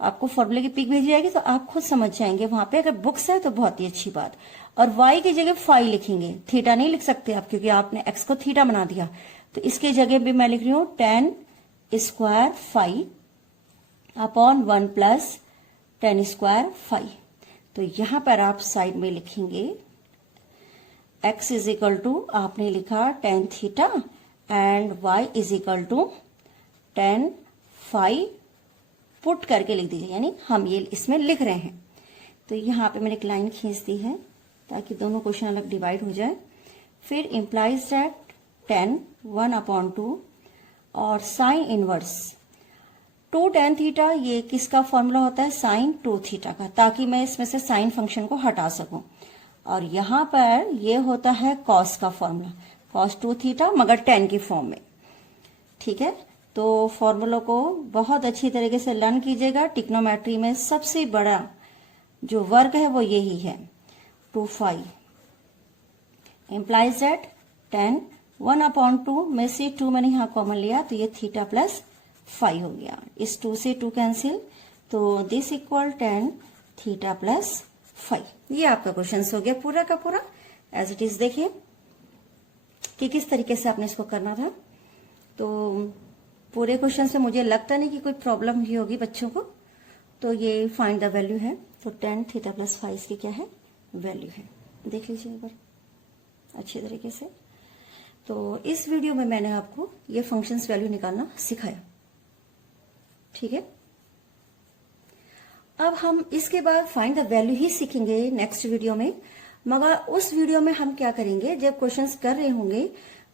आपको फॉर्मूले की पिक भेजी जाएगी तो आप खुद समझ जाएंगे वहां पे, अगर बुक्स है तो बहुत ही अच्छी बात। और y की जगह फाई लिखेंगे, थीटा नहीं लिख सकते आप, क्योंकि आपने x को थीटा बना दिया। तो इसके जगह भी मैं लिख रही हूं tan square phi upon 1 plus tan square phi. तो यहां पर आप साइड में लिखेंगे x इज इक्वल टू, आपने लिखा tan theta and y is equal to tan phi, put करके लिख दीजिए, यानी हम ये इसमें लिख रहे हैं। तो यहाँ पे मैंने एक लाइन खींच दी है ताकि दोनों क्वेश्चन अलग डिवाइड हो जाए। फिर इम्प्लाइज दैट tan 1/2 और साइन इनवर्स 2 tan थीटा, ये किसका फॉर्मूला होता है? साइन 2 थीटा का, ताकि मैं इसमें से साइन फंक्शन को हटा सकूं। और यहां पर ये होता है कॉस का फॉर्मूला, कॉस 2 थीटा मगर tan की फॉर्म में। ठीक है, तो फॉर्मूला को बहुत अच्छी तरीके से लर्न कीजिएगा। टिक्नोमेट्री में सबसे बड़ा जो वर्ग है वो यही है, 2 फाई। इम्प्लाइज दैट tan 1/2 में से 2 मैंने यहाँ कॉमन लिया, तो ये थीटा प्लस फाई हो गया। इस 2 से 2 कैंसिल, तो this equal tan theta plus phi. ये आपका क्वेश्चन हो गया पूरा का पूरा एज इट इज। देखिए कि किस तरीके से आपने इसको करना था। तो पूरे क्वेश्चन से मुझे लगता नहीं कि कोई प्रॉब्लम ही होगी बच्चों को। तो ये फाइंड द वैल्यू है, तो tan थीटा प्लस फाई की क्या है? वैल्यू है। देख लीजिए एक बार अच्छे तरीके से। तो इस वीडियो में मैंने आपको ये फंक्शंस वैल्यू निकालना सिखाया। ठीक है, अब हम इसके बाद फाइंड द वैल्यू ही सीखेंगे नेक्स्ट वीडियो में। मगर उस वीडियो में हम क्या करेंगे, जब क्वेश्चंस कर रहे होंगे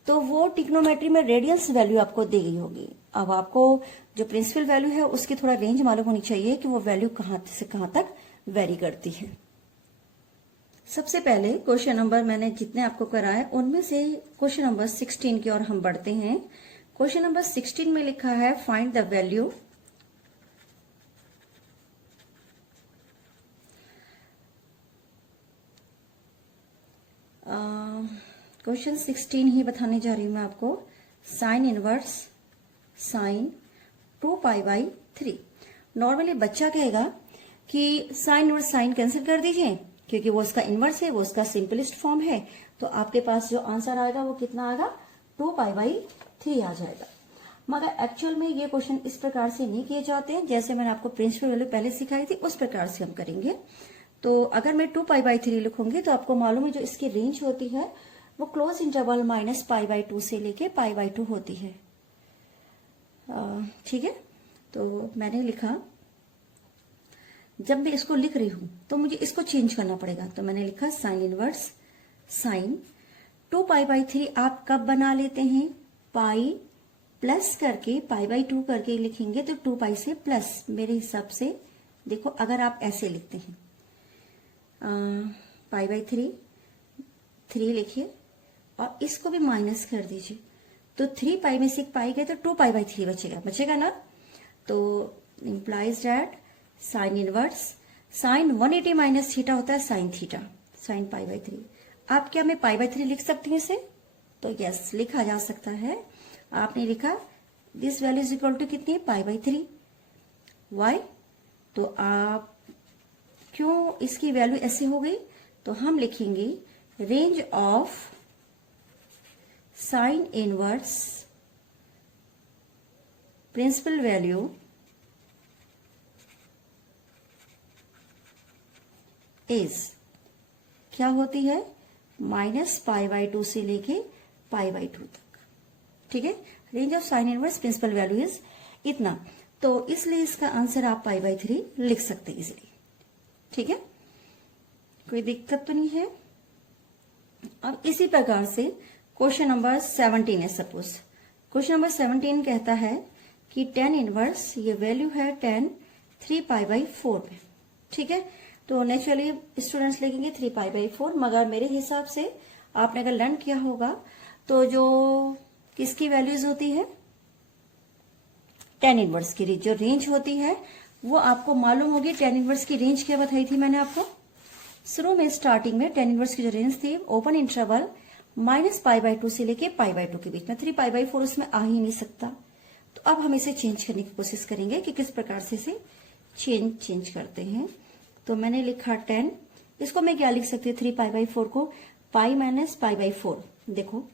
तो वो टिक्नोमेट्री में रेडियंस वैल्यू आपको दी गई होगी। अब आपको जो प्रिंसिपल वैल्यू है उसकी थोड़ा रेंज मालूम होनी चाहिए कि वो वैल्यू कहां से कहां तक वेरी करती है। सबसे पहले क्वेश्चन नंबर मैंने जितने आपको कराए उनमें से क्वेश्चन नंबर 16 की ओर हम बढ़ते हैं। क्वेश्चन नंबर 16 में लिखा है फाइंड द वैल्यू क्वेश्चन 16 ही बताने जा रही हूं मैं आपको। Sine inverse sine 2π/3। नॉर्मली बच्चा कहेगा कि साइन इनवर्स साइन कैंसिल कर दीजिए, क्योंकि वो उसका इनवर्स है, वो उसका सिंपलेस्ट फॉर्म है। तो आपके पास जो आंसर आएगा वो कितना आएगा? 2π/3 आ जाएगा। मगर एक्चुअल में ये क्वेश्चन इस प्रकार से नहीं किए जाते हैं, जैसे मैंने आपको प्रिंसिपल वैल्यू पहले सिखाई थी उस प्रकार से हम करेंगे। तो अगर मैं 2π/3 लिखूंगी तो आपको मालूम है जो इसकी रेंज होती है वो क्लोज इंटरवल -π/2 से लेके π/2 होती है। ठीक है, तो मैंने लिखा, जब मैं इसको लिख रही हूं तो मुझे इसको चेंज करना पड़ेगा। तो मैंने लिखा साइन इनवर्स साइन 2π/3 आप कब बना लेते हैं? पाई प्लस करके π/2 करके लिखेंगे तो 2π से प्लस, मेरे हिसाब से देखो अगर आप ऐसे लिखते हैं π/3 3 लिखिए और इसको भी माइनस कर दीजिए, तो 3π में से पाई गए तो 2π/3 बचेगा ना। तो implies that sine inverse sine 180 minus theta होता है साइन थीटा, साइन π/3। आप क्या मैं π/3 लिख सकती हूँ इसे? तो यस, लिखा जा सकता है। आपने लिखा this value is equal to कितनी है? π/3। वाई? तो आप क्यों इसकी वैल्यू ऐसे हो गई? तो हम लिखेंगे range of sine inverse principal value is क्या होती है, -π/2 से लेके π/2 तक। ठीक है, range of sine inverse principal value is इतना, तो इसलिए इसका आंसर आप π/3 लिख सकते हैं इजिली। ठीक है, कोई दिक्कत तो नहीं है। अब इसी प्रकार से क्वेश्चन नंबर 17 है। सपोज क्वेश्चन नंबर 17 कहता है कि tan इनवर्स, ये वैल्यू है tan 3π/4 में। ठीक है, तो नेचुरली स्टूडेंट्स लिखेंगे 3π/4, मगर मेरे हिसाब से आपने अगर लर्न किया होगा तो जो किसकी वैल्यूज होती है, tan इनवर्स की जो रेंज होती है वो आपको मालूम होगी। tan इनवर्स की रेंज क्या बताई थी मैंने आपको शुरू में, स्टार्टिंग में tan इनवर्स की जो रेंज थी ओपन इंटरवल -π/2 से लेके π/2 के बीच में। 3π/4 उसमें आ ही नहीं सकता, तो अब हम इसे चेंज करने की कोशिश करेंगे कि किस प्रकार से इसे चेंज करते हैं। तो मैंने लिखा 10, इसको मैं क्या लिख सकती हूँ, 3π/4 को π - π/4। देखो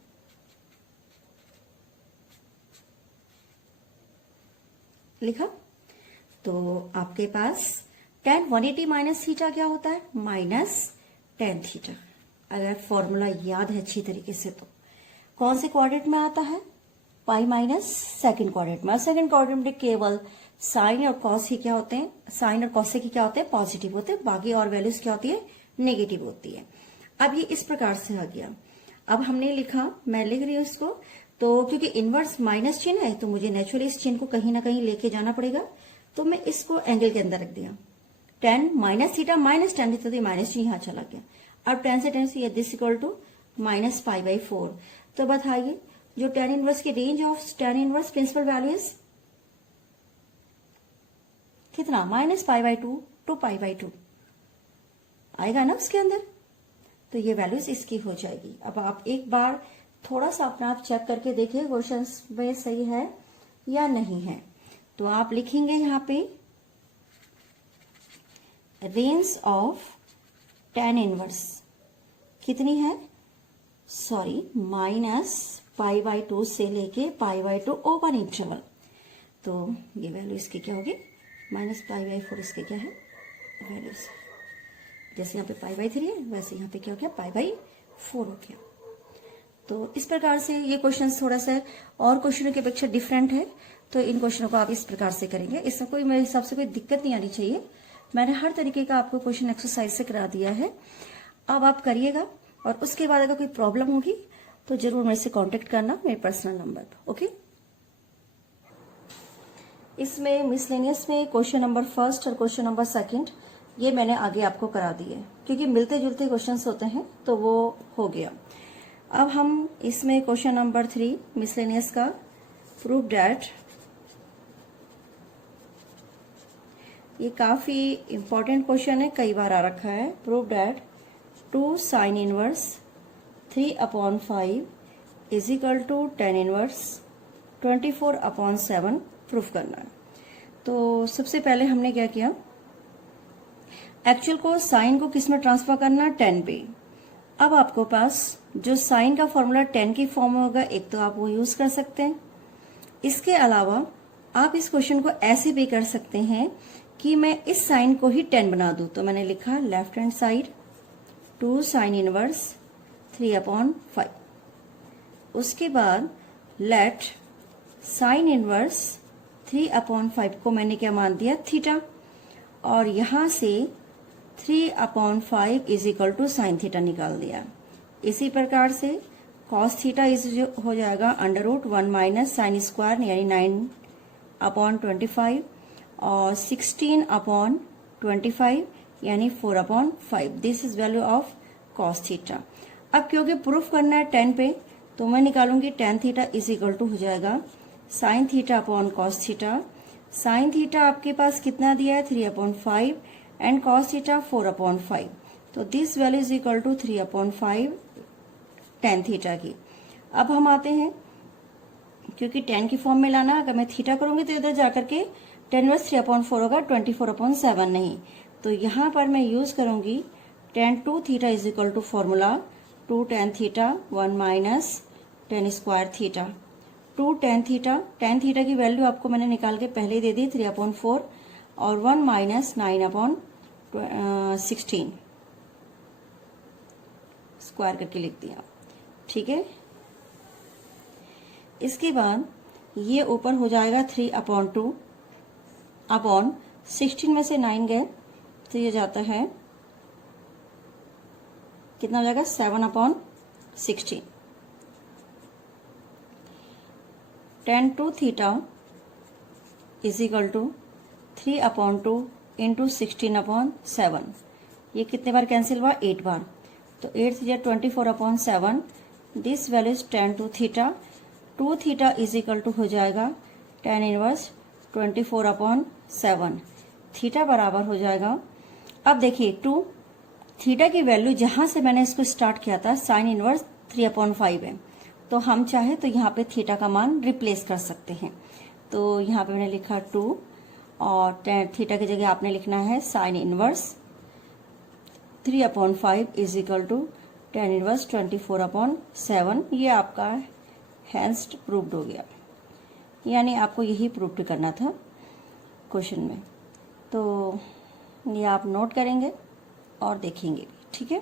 लिखा, तो आपके पास tan 180 माइनस थीटा क्या होता है, -tan थीटा। अगर फॉर्मूला याद है अच्छी तरीके से तो कौन से क्वाड्रेंट में आता है, पाई माइनस सेकंड क्वाड्रेंट में। सेकंड क्वाड्रेंट में केवल साइन और कॉस ही क्या होते हैं, साइन और कॉस की क्या होते हैं, पॉजिटिव होते हैं, बाकी और वैल्यूज क्या होती है, नेगेटिव होती है। अब ये इस प्रकार से आ गया। अब हमने लिखा, मैं लिख रही हूं इसको, तो क्योंकि इनवर्स माइनस चिन्ह है तो मुझे नेचुरली इस चिन्ह को कहीं ना कहीं लेके जाना पड़ेगा, तो मैं इसको एंगल के अंदर रख दिया। tan -θ -tan थीटा, तो माइनस चिन्ह यहां चला गया। अब tan से ये दिस इक्वल टू -π/4। तो बताइए जो tan इनवर्स की range of tan inverse principal value is कितना, -π/2 to π/2 आएगा ना उसके अंदर, तो ये वैल्यूज इसकी हो जाएगी। अब आप एक बार थोड़ा सा अपना आप चेक करके देखिए क्वेश्चन में सही है या नहीं है। तो आप लिखेंगे यहाँ पे रेंज ऑफ tan इनवर्स कितनी है, सॉरी -π/2 से लेके π/2 ओपन इंटरवल। तो ये वैल्यू इसकी क्या होगी, -π/4 इसके क्या है वैल्यूज, जैसे यहाँ पे π/3 है वैसे यहाँ पे क्या हो गया, π/4 हो गया। तो इस प्रकार से ये क्वेश्चन थोड़ा सा और क्वेश्चनों की अपेक्षा डिफरेंट है, तो इन क्वेश्चनों को आप इस प्रकार से करेंगे। इसमें कोई मेरे हिसाब से कोई दिक्कत नहीं आनी चाहिए। मैंने हर तरीके का आपको क्वेश्चन एक्सरसाइज से करा दिया है, अब आप करिएगा, और उसके बाद अगर कोई प्रॉब्लम होगी तो जरूर मेरे से कांटेक्ट करना मेरे पर्सनल नंबर पर। ओके, इसमें मिसलेनियस में क्वेश्चन नंबर फर्स्ट और क्वेश्चन नंबर सेकंड ये मैंने आगे आपको करा दिए, क्योंकि मिलते जुलते क्वेश्चंस होते हैं तो वो हो गया। अब हम इसमें क्वेश्चन नंबर 3 मिसलेनियस का, प्रूव डैट, ये काफी इंपॉर्टेंट क्वेश्चन है, कई बार आ रखा है। Prove that 2 sine inverse 3/5 is equal to tan inverse 24/7 proof करना है। तो सबसे पहले हमने क्या किया, एक्चुअल को साइन को किस में ट्रांसफर करना, tan पे। अब आपको पास जो साइन का फॉर्मूला tan की फॉर्म में होगा, एक तो आप वो यूज कर सकते हैं। इसके अलावा आप इस क्वेश्चन को ऐसे भी कर सकते हैं कि मैं इस साइन को ही tan बना दूं। तो मैंने लिखा left hand side 2 sine inverse 3/5। उसके बाद लेट साइन इनवर्स 3/5 को मैंने क्या मान दिया, थीटा, और यहां से 3/5 is equal to sine theta निकाल दिया। इसी प्रकार से कॉस थीटा इज हो जाएगा √1 माइनस साइन स्क्वायर यानी 9/25 और 16/25 यानी 4/5। This is value of cos theta. अब क्योंकि प्रूफ करना है tan पे, तो मैं निकालूंगी tan theta is equal to हो जाएगा sine theta upon cos theta. Sine theta आपके पास कितना दिया है, 3/5 एंड कॉस थीटा 4/5। तो this value is equal to 3/5 tan theta की। अब हम आते हैं, क्योंकि tan की फॉर्म में लाना, अगर मैं थीटा करूंगी तो इधर जाकर के tan इनवर्स 3/4 होगा, 24/7 नहीं। तो यहां पर मैं यूज करूंगी tan 2 theta is equal to formula 2 tan theta 1 minus tan square theta 2 tan theta, tan theta की वैल्यू आपको मैंने निकाल के पहले ही दे दी 3/4 और 1 माइनस 9/16 स्क्वायर करके लिख दिया। ठीक है, इसके बाद ये ऊपर हो जाएगा 3/2 अपॉन 16 में से 9 गए तो ये जाता है कितना हो जाएगा 7/16। tan 2 theta is equal to 3/2 into 16/7। ये कितने बार कैंसिल हुआ 8 बार, तो 8 से 24/7। This value is tan 2 theta. 2 theta is equal to हो जाएगा tan इनवर्स 24/7। थीटा बराबर हो जाएगा, अब देखिए 2 थीटा की वैल्यू जहां से मैंने इसको स्टार्ट किया था साइन इनवर्स 3/5 है, तो हम चाहे तो यहाँ पे थीटा का मान रिप्लेस कर सकते हैं। तो यहाँ पे मैंने लिखा 2 और थीटा की जगह आपने लिखना है sine inverse 3/5 is equal to tan inverse 24/7। ये आपका हैंस प्रूव्ड हो गया, यानी आपको यही प्रूव करना था क्वेश्चन में। तो ये आप नोट करेंगे और देखेंगे, ठीक है,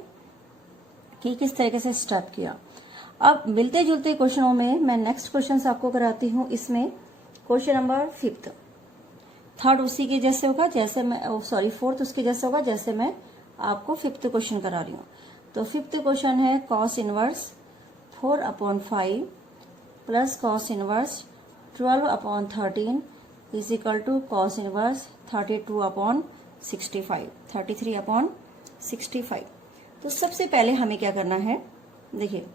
कि किस तरीके से स्टार्ट किया। अब मिलते जुलते क्वेश्चनों में मैं नेक्स्ट क्वेश्चन आपको कराती हूँ। इसमें क्वेश्चन नंबर 5, थर्ड उसी के जैसे होगा जैसे मैं फोर्थ उसके जैसे होगा जैसे मैं आपको 5th क्वेश्चन करा रही हूँ। तो 5th क्वेश्चन है cos inverse 4/5 plus cos inverse 12/13 is equal to cos inverse 33/65। तो सबसे पहले हमें क्या करना है, देखिए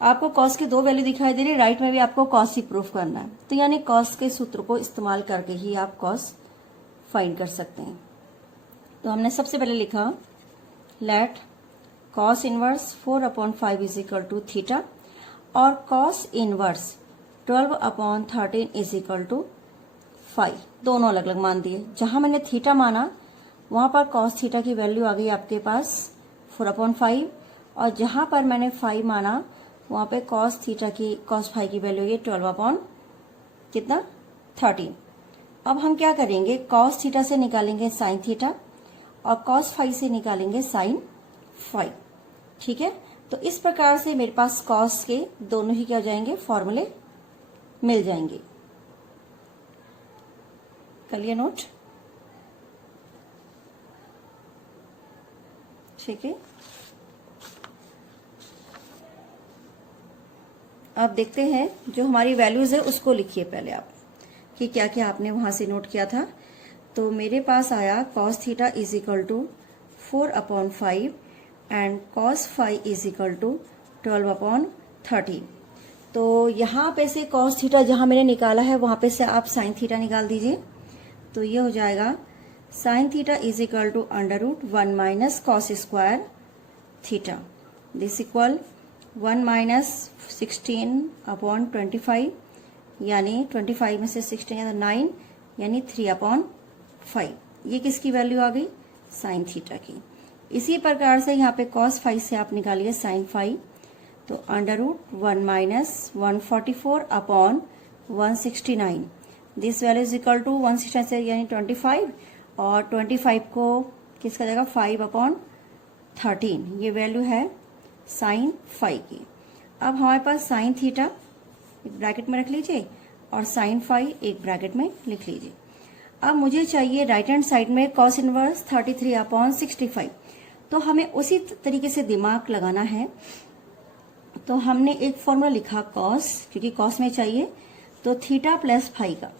आपको कॉस के 2 वैल्यू दिखाई दे रही है, राइट में भी आपको कॉस ही प्रूफ करना है। तो यानी कॉस के सूत्र को इस्तेमाल करके ही आप कॉस फाइंड कर सकते हैं। तो हमने सबसे पहले लिखा let cos inverse 4/5 is equal to theta और cos inverse 12/13 is equal to 5। दोनों अलग अलग मान दिए। जहां मैंने थीटा माना वहां पर कॉस थीटा की वैल्यू आ गई आपके पास 4/5 और जहां पर मैंने 5 माना वहां पे कॉस 5 की वैल्यू है 12/13। अब हम क्या करेंगे, कॉस थीटा से निकालेंगे साइन थीटा और कॉस 5 से निकालेंगे साइन 5। ठीक है, तो इस प्रकार से मेरे पास कॉस के दोनों ही क्या हो जाएंगे, फॉर्मूले मिल जाएंगे। कर लिया नोट, ठीक है। अब देखते हैं जो हमारी वैल्यूज है उसको लिखिए पहले आप कि क्या क्या आपने वहां से नोट किया था। तो मेरे पास आया cos theta is equal to 4/5 and cos 5 is equal to 12/13। तो यहाँ पे से कॉस थीटा जहां मैंने निकाला है वहां पे से आप साइन थीटा निकाल दीजिए। तो ये हो जाएगा sine theta is equal to √1 minus cos square theta this equal 1 minus 16/25 यानी 25 में से 16 या 9 यानी 3/5। ये किसकी वैल्यू आ गई, साइन थीटा की। इसी प्रकार से यहाँ पे cos 5 से आप निकालिए साइन 5। तो √1 minus 144/169 this value is equal to 169 से यानी 25 और 25 को किसका जाएगा 5/13। ये वैल्यू है साइन 5 की। अब हमारे पास साइन थीटा एक ब्रैकेट में रख लीजिए और साइन 5 एक ब्रैकेट में लिख लीजिए। अब मुझे चाहिए राइट हैंड साइड में कॉस इनवर्स 33/65। तो हमें उसी तरीके से दिमाग लगाना है। तो हमने एक फॉर्मूला लिखा कॉस, क्योंकि कॉस में चाहिए, तो थीटा प्लस फाई का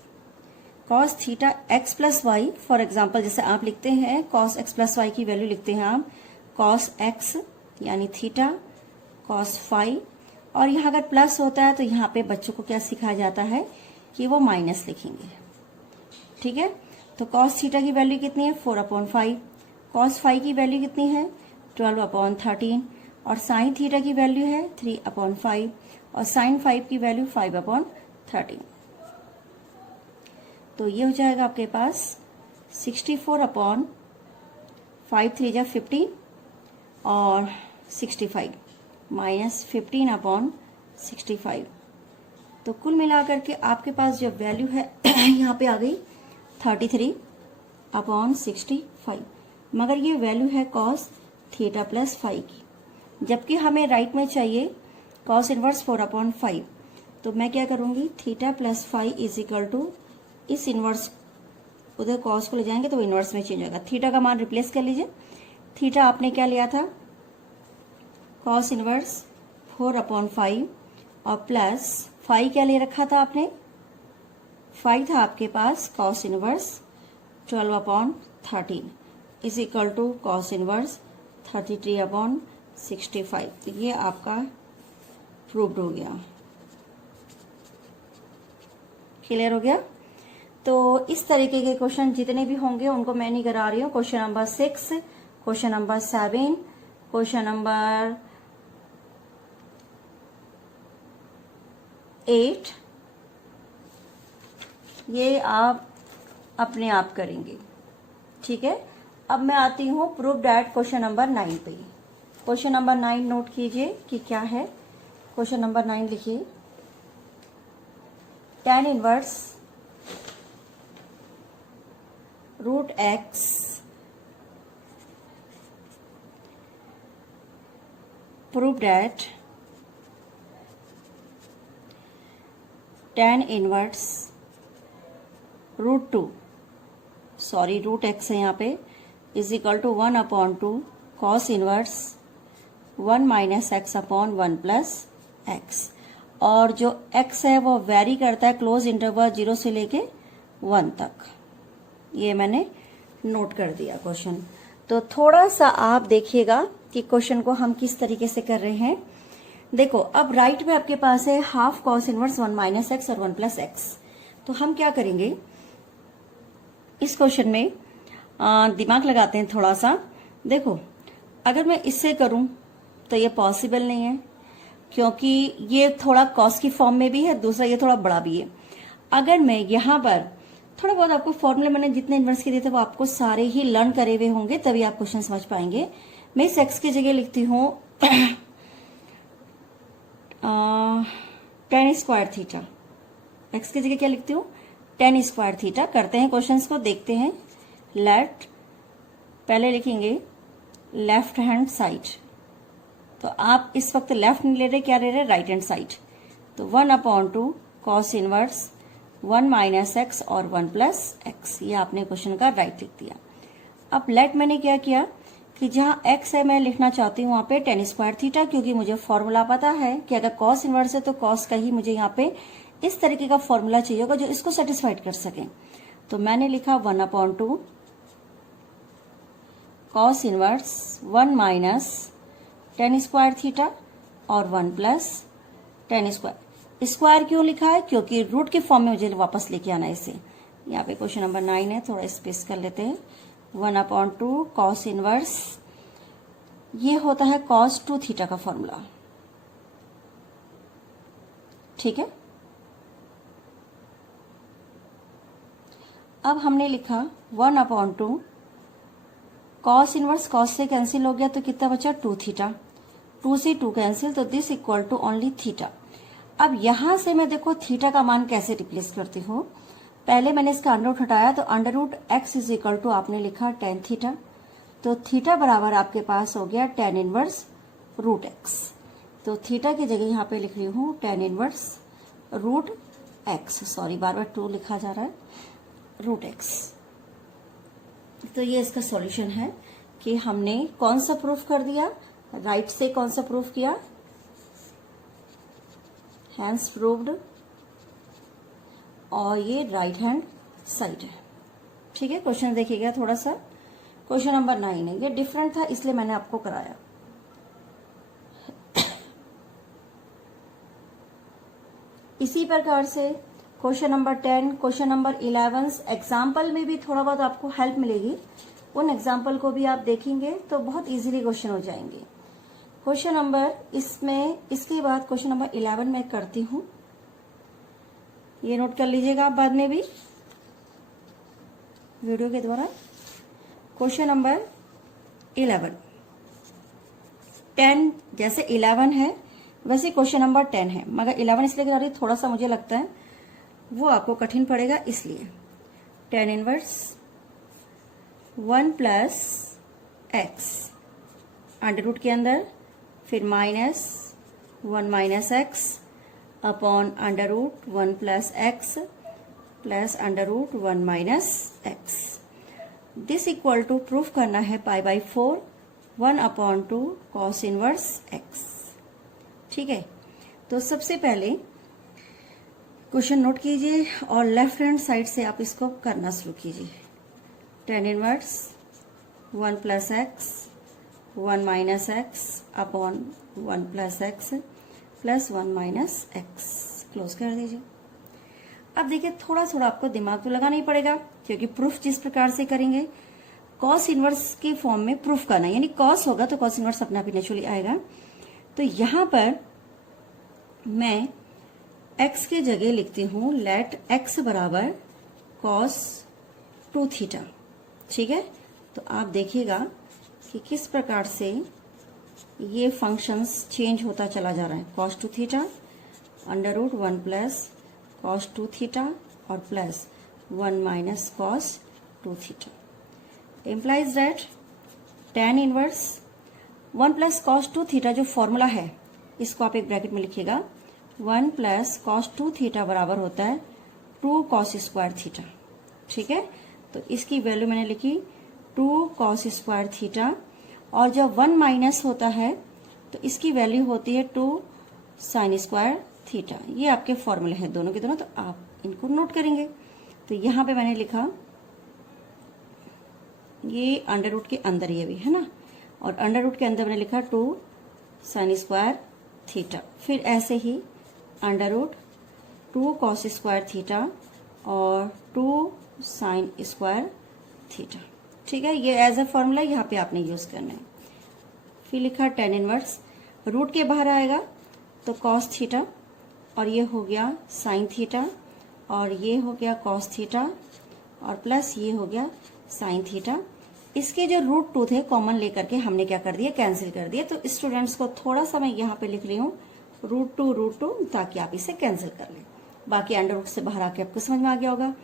cos theta x plus y. For example जैसे आप लिखते हैं कॉस एक्स प्लस वाई की वैल्यू लिखते हैं आप कॉस एक्स यानी थीटा कॉस फाई, और यहाँ अगर प्लस होता है तो यहाँ पे बच्चों को क्या सिखाया जाता है कि वो माइनस लिखेंगे। ठीक है, तो कॉस थीटा की वैल्यू कितनी है 4/5, कॉस फाई की वैल्यू कितनी है 12/13 और साइन थीटा की वैल्यू है 3/5 और साइन 5 की वैल्यू 5/13। तो ये हो जाएगा आपके पास 64/5 3 50 और 65 माइनस 15/65 तो कुल मिलाकर के आपके पास जो वैल्यू है यहाँ पे आ गई 33/65, मगर ये वैल्यू है cos थीटा प्लस फाइव की, जबकि हमें राइट में चाहिए cos इनवर्स 4/5। तो मैं क्या करूंगी, theta plus five is equal to इस इनवर्स, उधर cos को ले जाएंगे तो इनवर्स में चेंज होगा। थीटा का मान रिप्लेस कर लीजिए। थीटा आपने क्या लिया था, cos इनवर्स 4/5 और प्लस फाइव क्या ले रखा था आपने, फाइव था आपके पास cos inverse 12/13 is equal to cos inverse 33/65। तो ये आपका प्रूव्ड हो गया, क्लियर हो गया। तो इस तरीके के क्वेश्चन जितने भी होंगे उनको मैं नहीं करा रही हूँ। Question number 6, question number 7, question number 8, ये आप अपने आप करेंगे, ठीक है। अब मैं आती हूँ प्रूफ डैट क्वेश्चन नंबर 9 पे। क्वेश्चन नंबर 9 नोट कीजिए कि क्या है। क्वेश्चन नंबर 9 लिखिए, tan inverse √x prove that tan inverse √2, sorry √x है यहाँ पे, is equal to 1/2 cos inverse 1 - x/1 plus x। और जो x है वो वेरी करता है क्लोज इंटरवल 0 से लेके 1 तक। ये मैंने नोट कर दिया क्वेश्चन। तो थोड़ा सा आप देखिएगा कि क्वेश्चन को हम किस तरीके से कर रहे हैं। देखो, अब राइट में आपके पास है हाफ cos इनवर्स 1 - x और 1 प्लस x। तो हम क्या करेंगे इस क्वेश्चन में, दिमाग लगाते हैं थोड़ा सा। देखो, अगर मैं इससे करूं तो ये पॉसिबल नहीं है, क्योंकि ये थोड़ा cos की फॉर्म में भी है, दूसरा ये थोड़ा बड़ा भी है। अगर मैं यहाँ पर थोड़ा बहुत आपको फॉर्मूले मैंने जितने इनवर्स के दिए थे वो आपको सारे ही लर्न करे हुए होंगे, तभी आप क्वेश्चन समझ पाएंगे। मैं इस x की जगह लिखती हूँ tan स्क्वायर थीटा। x की जगह क्या लिखती हूँ, tan स्क्वायर थीटा। करते हैं क्वेश्चंस को, देखते हैं। लेट पहले लिखेंगे लेफ्ट हैंड साइड, तो आप इस वक्त लेफ्ट नहीं ले रहे, क्या ले रहे, राइट हैंड साइड। तो 1/2 cos इनवर्स 1 - x और 1 प्लस x, ये आपने क्वेश्चन का राइट लिख दिया। अब लेट मैंने क्या किया कि जहां x है मैं लिखना चाहती हूँ वहां पे tan स्क्वायर थीटा, क्योंकि मुझे फॉर्मूला पता है कि अगर cos इनवर्स है तो cos का ही मुझे यहाँ पे इस तरीके का फॉर्मूला चाहिए होगा जो इसको सेटिस्फाइड कर सके। तो मैंने लिखा 1/2 cos inverse 1 - tan square theta और 1 प्लस tan स्क्वायर। स्क्वायर क्यों लिखा है, क्योंकि रूट के फॉर्म में मुझे वापस लेके आना है इसे। यहाँ पे क्वेश्चन नंबर 9 है, थोड़ा स्पेस कर लेते हैं। 1/2 cos इनवर्स, ये होता है cos 2 थीटा का फॉर्मूला, ठीक है। अब हमने लिखा 1/2 cos इनवर्स, cos से कैंसिल हो गया तो कितना बचा, 2 थीटा। 2 से 2 कैंसिल, तो this equal to only theta. अब यहां से मैं देखो थीटा का मान कैसे रिप्लेस करती हूँ। पहले मैंने इसका अंडर रूट हटाया, तो under root x is equal to आपने लिखा tan थीटा। तो थीटा बराबर आपके पास हो गया tan इनवर्स √x। तो थीटा की जगह यहाँ पे लिख रही हूँ tan इनवर्स √x, सॉरी बार बार 2 लिखा जा रहा है, √x। तो ये इसका सॉल्यूशन है कि हमने कौन सा प्रूफ कर दिया, राइट से कौन सा प्रूफ किया, हैंड्स प्रूव्ड, और ये राइट हैंड साइड है, ठीक है। क्वेश्चन देखिएगा थोड़ा सा। क्वेश्चन नंबर 9 है, ये डिफरेंट था इसलिए मैंने आपको कराया। इसी प्रकार से question number 10, question number 11 example में भी थोड़ा बहुत आपको हेल्प मिलेगी। उन एग्जाम्पल को भी आप देखेंगे तो बहुत इजीली क्वेश्चन हो जाएंगे। क्वेश्चन नंबर इसमें, इसके बाद क्वेश्चन नंबर 11 में करती हूँ, ये नोट कर लीजिएगा आप बाद में भी वीडियो के द्वारा। क्वेश्चन नंबर 11, 10 जैसे 11 है, वैसे क्वेश्चन नंबर 10 है, मगर 11 इसलिए करा रही हूँ, थोड़ा सा मुझे लगता है वो आपको कठिन पड़ेगा, इसलिए tan inverse 1 plus x under root के अंदर, फिर minus 1 minus x upon under root 1 plus x plus under root 1 minus x. This equal to proof करना है pi by 4 1 upon 2 cos inverse x. ठीक है, तो सबसे पहले क्वेश्चन नोट कीजिए और लेफ्ट हैंड साइड से आप इसको करना शुरू कीजिए। tan inverse 1 plus x 1 minus x upon 1 plus x plus 1 minus x, close कर दीजिए। अब देखिए थोड़ा थोड़ा आपको दिमाग तो लगाना ही पड़ेगा, क्योंकि प्रूफ जिस प्रकार से करेंगे कॉस इनवर्स के फॉर्म में प्रूफ करना, यानी कॉस होगा तो कॉस इनवर्स अपना भी नेचुरली आएगा। तो यहां पर मैं x के जगह लिखती हूं लेट x बराबर कॉस 2 थीटा। ठीक है, तो आप देखिएगा कि किस प्रकार से ये फंक्शंस चेंज होता चला जा रहा है। Cos 2 theta under root 1 plus cos 2 theta और plus 1 minus cos 2 theta implies that tan inverse 1 plus cos 2 theta जो फॉर्मूला है इसको आप एक ब्रैकेट में लिखिएगा। 1 प्लस कॉस 2 थीटा बराबर होता है 2 कॉस स्क्वायर थीटा। ठीक है, तो इसकी वैल्यू मैंने लिखी 2 कॉस स्क्वायर थीटा, और जब 1 माइनस होता है तो इसकी वैल्यू होती है 2 साइन स्क्वायर थीटा। ये आपके फॉर्मूले हैं दोनों के दोनों, तो आप इनको नोट करेंगे। तो यहां पे मैंने लिखा ये अंडर रूट के अंदर ये भी है ना, और अंडर रूट के अंदर मैंने लिखा 2 साइन स्क्वायर थीटा, फिर ऐसे ही under root 2 cos square theta और 2 साइन स्क्वायर थीटा। ठीक है, ये एज अ फॉर्मूला यहाँ पे आपने यूज करना है। फिर लिखा tan इनवर्स, रूट के बाहर आएगा तो कॉस थीटा, और ये हो गया साइन थीटा, और ये हो गया कॉस थीटा, और प्लस ये हो गया साइन थीटा। इसके जो रूट 2 थे कॉमन लेकर के हमने क्या कर दिया, कैंसिल कर दिया। तो स्टूडेंट्स को थोड़ा सा मैं यहाँ पे लिख रही हूँ रूट टू, ताकि आप इसे कैंसिल कर लें। बाकी अंडर रूट से बाहर आके आपको समझ में आ गया होगा।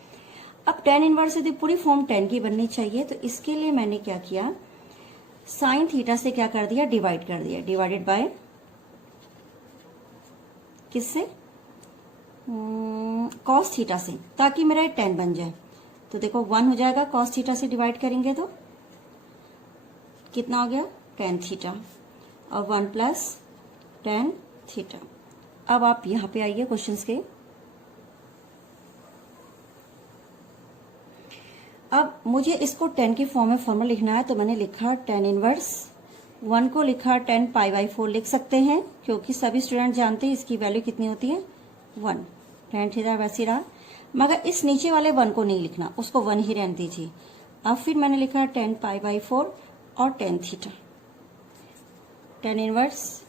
अब tan इनवर्स यदि पूरी फॉर्म tan की बननी चाहिए, तो इसके लिए मैंने क्या किया, साइन थीटा से क्या कर दिया, डिवाइड कर दिया, डिवाइडेड बाय किससे, कॉस थीटा से, ताकि मेरा tan बन जाए। तो देखो 1 हो जाएगा, कॉस थीटा से डिवाइड करेंगे तो कितना हो गया, tan थीटा, और 1 प्लस tan थीटा। अब आप यहां पे आइए क्वेश्चंस के। अब मुझे इसको tan की फॉर्म में फॉर्मूला लिखना है, तो मैंने लिखा tan इनवर्स 1 को लिखा tan पाई बाई 4 लिख सकते हैं, क्योंकि सभी स्टूडेंट जानते हैं इसकी वैल्यू कितनी होती है 1। tan थीटा वैसे रहा, मगर इस नीचे वाले 1 को नहीं लिखना, उसको 1 ही रहने दीजिए। अब फिर मैंने लिखा tan पाई बाई 4 और tan थीटा। tan इनवर्स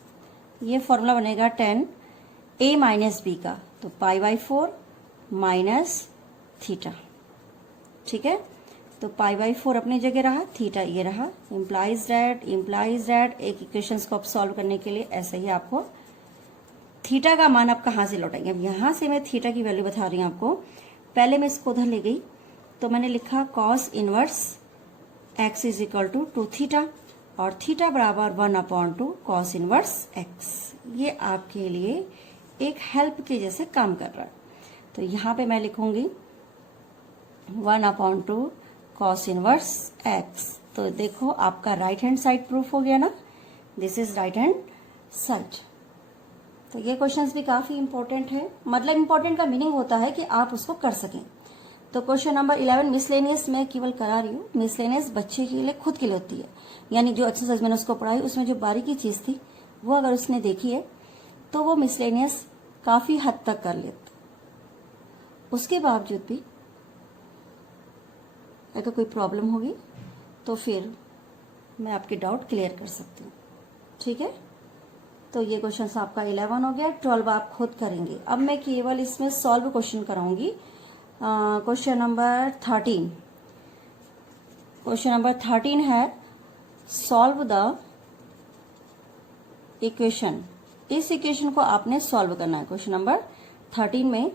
ये फॉर्मूला बनेगा tan a माइनस बी का, तो पाई बाई 4 माइनस थीटा। ठीक है, तो पाई बाई 4 अपनी जगह रहा, थीटा ये रहा। इम्प्लाइज दैट एक इक्वेशंस को आप सॉल्व करने के लिए ऐसे ही आपको थीटा का मान आप कहां से लौटाएंगे। अब यहां से मैं थीटा की वैल्यू बता रही हूं आपको। पहले मैं इसको उधर ले गई, तो मैंने लिखा cos inverse x is equal to 2 theta, और थीटा बराबर 1 अपॉन 2 कॉस इनवर्स एक्स। ये आपके लिए एक हेल्प के जैसे काम कर रहा है। तो यहां पे मैं लिखूंगी 1 अपॉन 2 कॉस इनवर्स एक्स। तो देखो आपका राइट हैंड साइड प्रूफ हो गया ना, this is right hand side. तो ये क्वेश्चंस भी काफी इंपॉर्टेंट है, मतलब इंपॉर्टेंट का मीनिंग होता है कि आप उसको कर सकें। तो क्वेश्चन नंबर 11 मिसलेनियस में केवल करा रही हूँ। मिसलेनियस बच्चे के लिए खुद के लिए होती है, यानी जो एक्सरसाइज मैंने उसको पढ़ाई उसमें जो बारीकी चीज थी वो अगर उसने देखी है तो वो मिसलेनियस काफी हद तक कर लेता। उसके बावजूद भी अगर कोई प्रॉब्लम होगी तो फिर मैं आपके डाउट क्लियर कर सकती हूँ। ठीक है, तो ये क्वेश्चन आपका 11 हो गया। 12 आप खुद करेंगे। अब मैं केवल इसमें सॉल्व क्वेश्चन कराऊंगी। Question number 13। क्वेश्चन नंबर 13 है सॉल्व द इक्वेशन इस इक्वेशन को आपने सॉल्व करना है। क्वेश्चन नंबर 13 में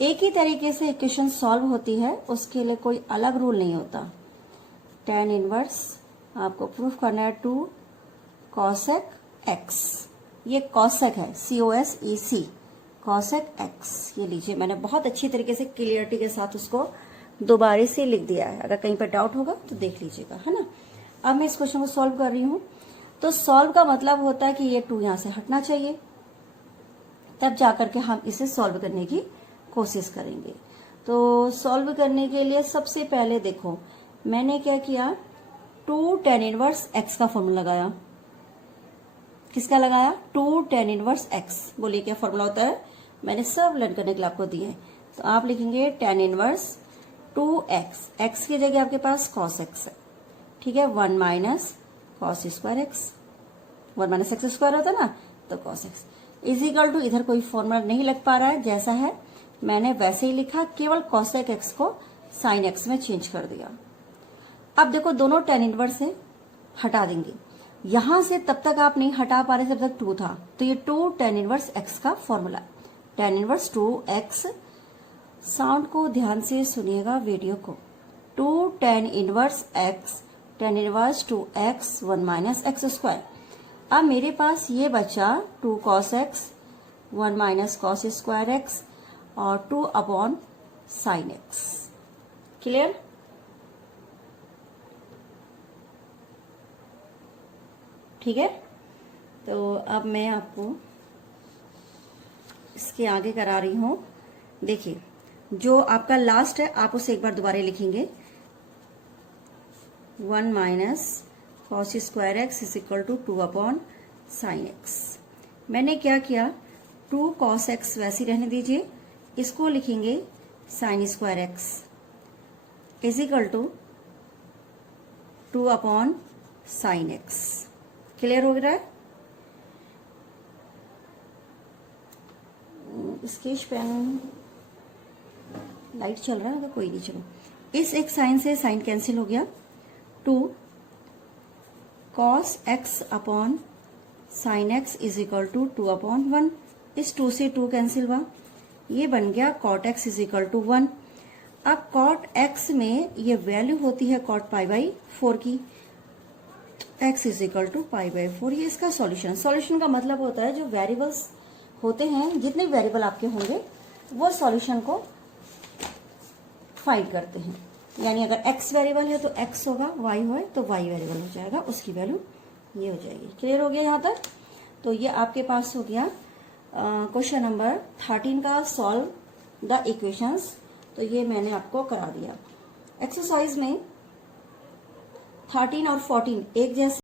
एक ही तरीके से इक्वेशन सॉल्व होती है, उसके लिए कोई अलग रूल नहीं होता। tan इनवर्स आपको प्रूफ करना है 2 cosec x, ये cosec है, COSEC, cosec x। ये लीजिए, मैंने बहुत अच्छी तरीके से क्लियरिटी के साथ उसको दोबारा से लिख दिया है, अगर कहीं पर डाउट होगा तो देख लीजिएगा, है ना। अब मैं इस क्वेश्चन को सॉल्व कर रही हूं, तो सॉल्व का मतलब होता है कि ये 2 यहां से हटना चाहिए, तब जाकर के हम इसे सॉल्व करने की कोशिश करेंगे। तो सॉल्व करने के लिए सबसे पहले देखो मैंने क्या किया, 2 tan इनवर्स x का फॉर्मूला लगाया। किसका लगाया? 2 tan इनवर्स x। बोलिए क्या फॉर्मूला होता है, मैंने सब लर्न करने के लिए आपको दिए हैं। तो आप लिखेंगे tan इनवर्स 2x, x की जगह आपके पास cos x है, ठीक है, 1 minus cos square x, 1 minus x square होता है ना, तो cos x is equal to, इधर कोई फॉर्मूला नहीं लग पा रहा है, जैसा है मैंने वैसे ही लिखा, केवल cosec x को sin x में चेंज कर दिया। अब देखो दोनों tan इनवर्स से हटा देंगे, यहां से तब तक आप नहीं हटा पा रहे जब तक 2 था, तो ये 2 tan इनवर्स x का formula, tan inverse 2x। Sound को ध्यान से सुनिएगा वीडियो को, 2 tan inverse x, tan inverse 2x 1 minus x square. अब मेरे पास ये बचा 2 cos x 1 minus cos square x और 2 अपॉन sin x। क्लियर? ठीक है, तो अब मैं आपको इसके आगे करा रही हूं। देखिए जो आपका लास्ट है आप उसे एक बार दोबारा लिखेंगे, 1 minus cos square x is equal to 2 upon sine x. मैंने क्या किया, 2 cos x वैसे रहने दीजिए, इसको लिखेंगे sine square x is equal to 2 upon sine x. Clear हो रहा है? स्केच पेन लाइट चल रहा है, अगर कोई नहीं, चलो इस एक साइन से साइन कैंसिल हो गया, 2 cos x upon sine x is equal to 2 upon 1। इस 2 से 2 कैंसिल हुआ, ये बन गया cot x is equal to 1। अब cot x में ये वैल्यू होती है cot पाई बाई 4 की, x is equal to pi by 4। ये इसका सॉल्यूशन, सॉल्यूशन का मतलब होता है जो वेरिएबल्स होते हैं, जितने वेरिएबल आपके होंगे वो सॉल्यूशन को फाइंड करते हैं। यानी अगर x वेरिएबल है तो x होगा, y है तो y वेरिएबल हो जाएगा, उसकी वैल्यू ये हो जाएगी। क्लियर हो गया यहाँ तक? तो ये आपके पास हो गया क्वेश्चन नंबर 13 का सॉल्व द इक्वेशंस। तो ये मैंने आपको करा दिया। एक्सरसाइज में 13 और 14 एक जैसे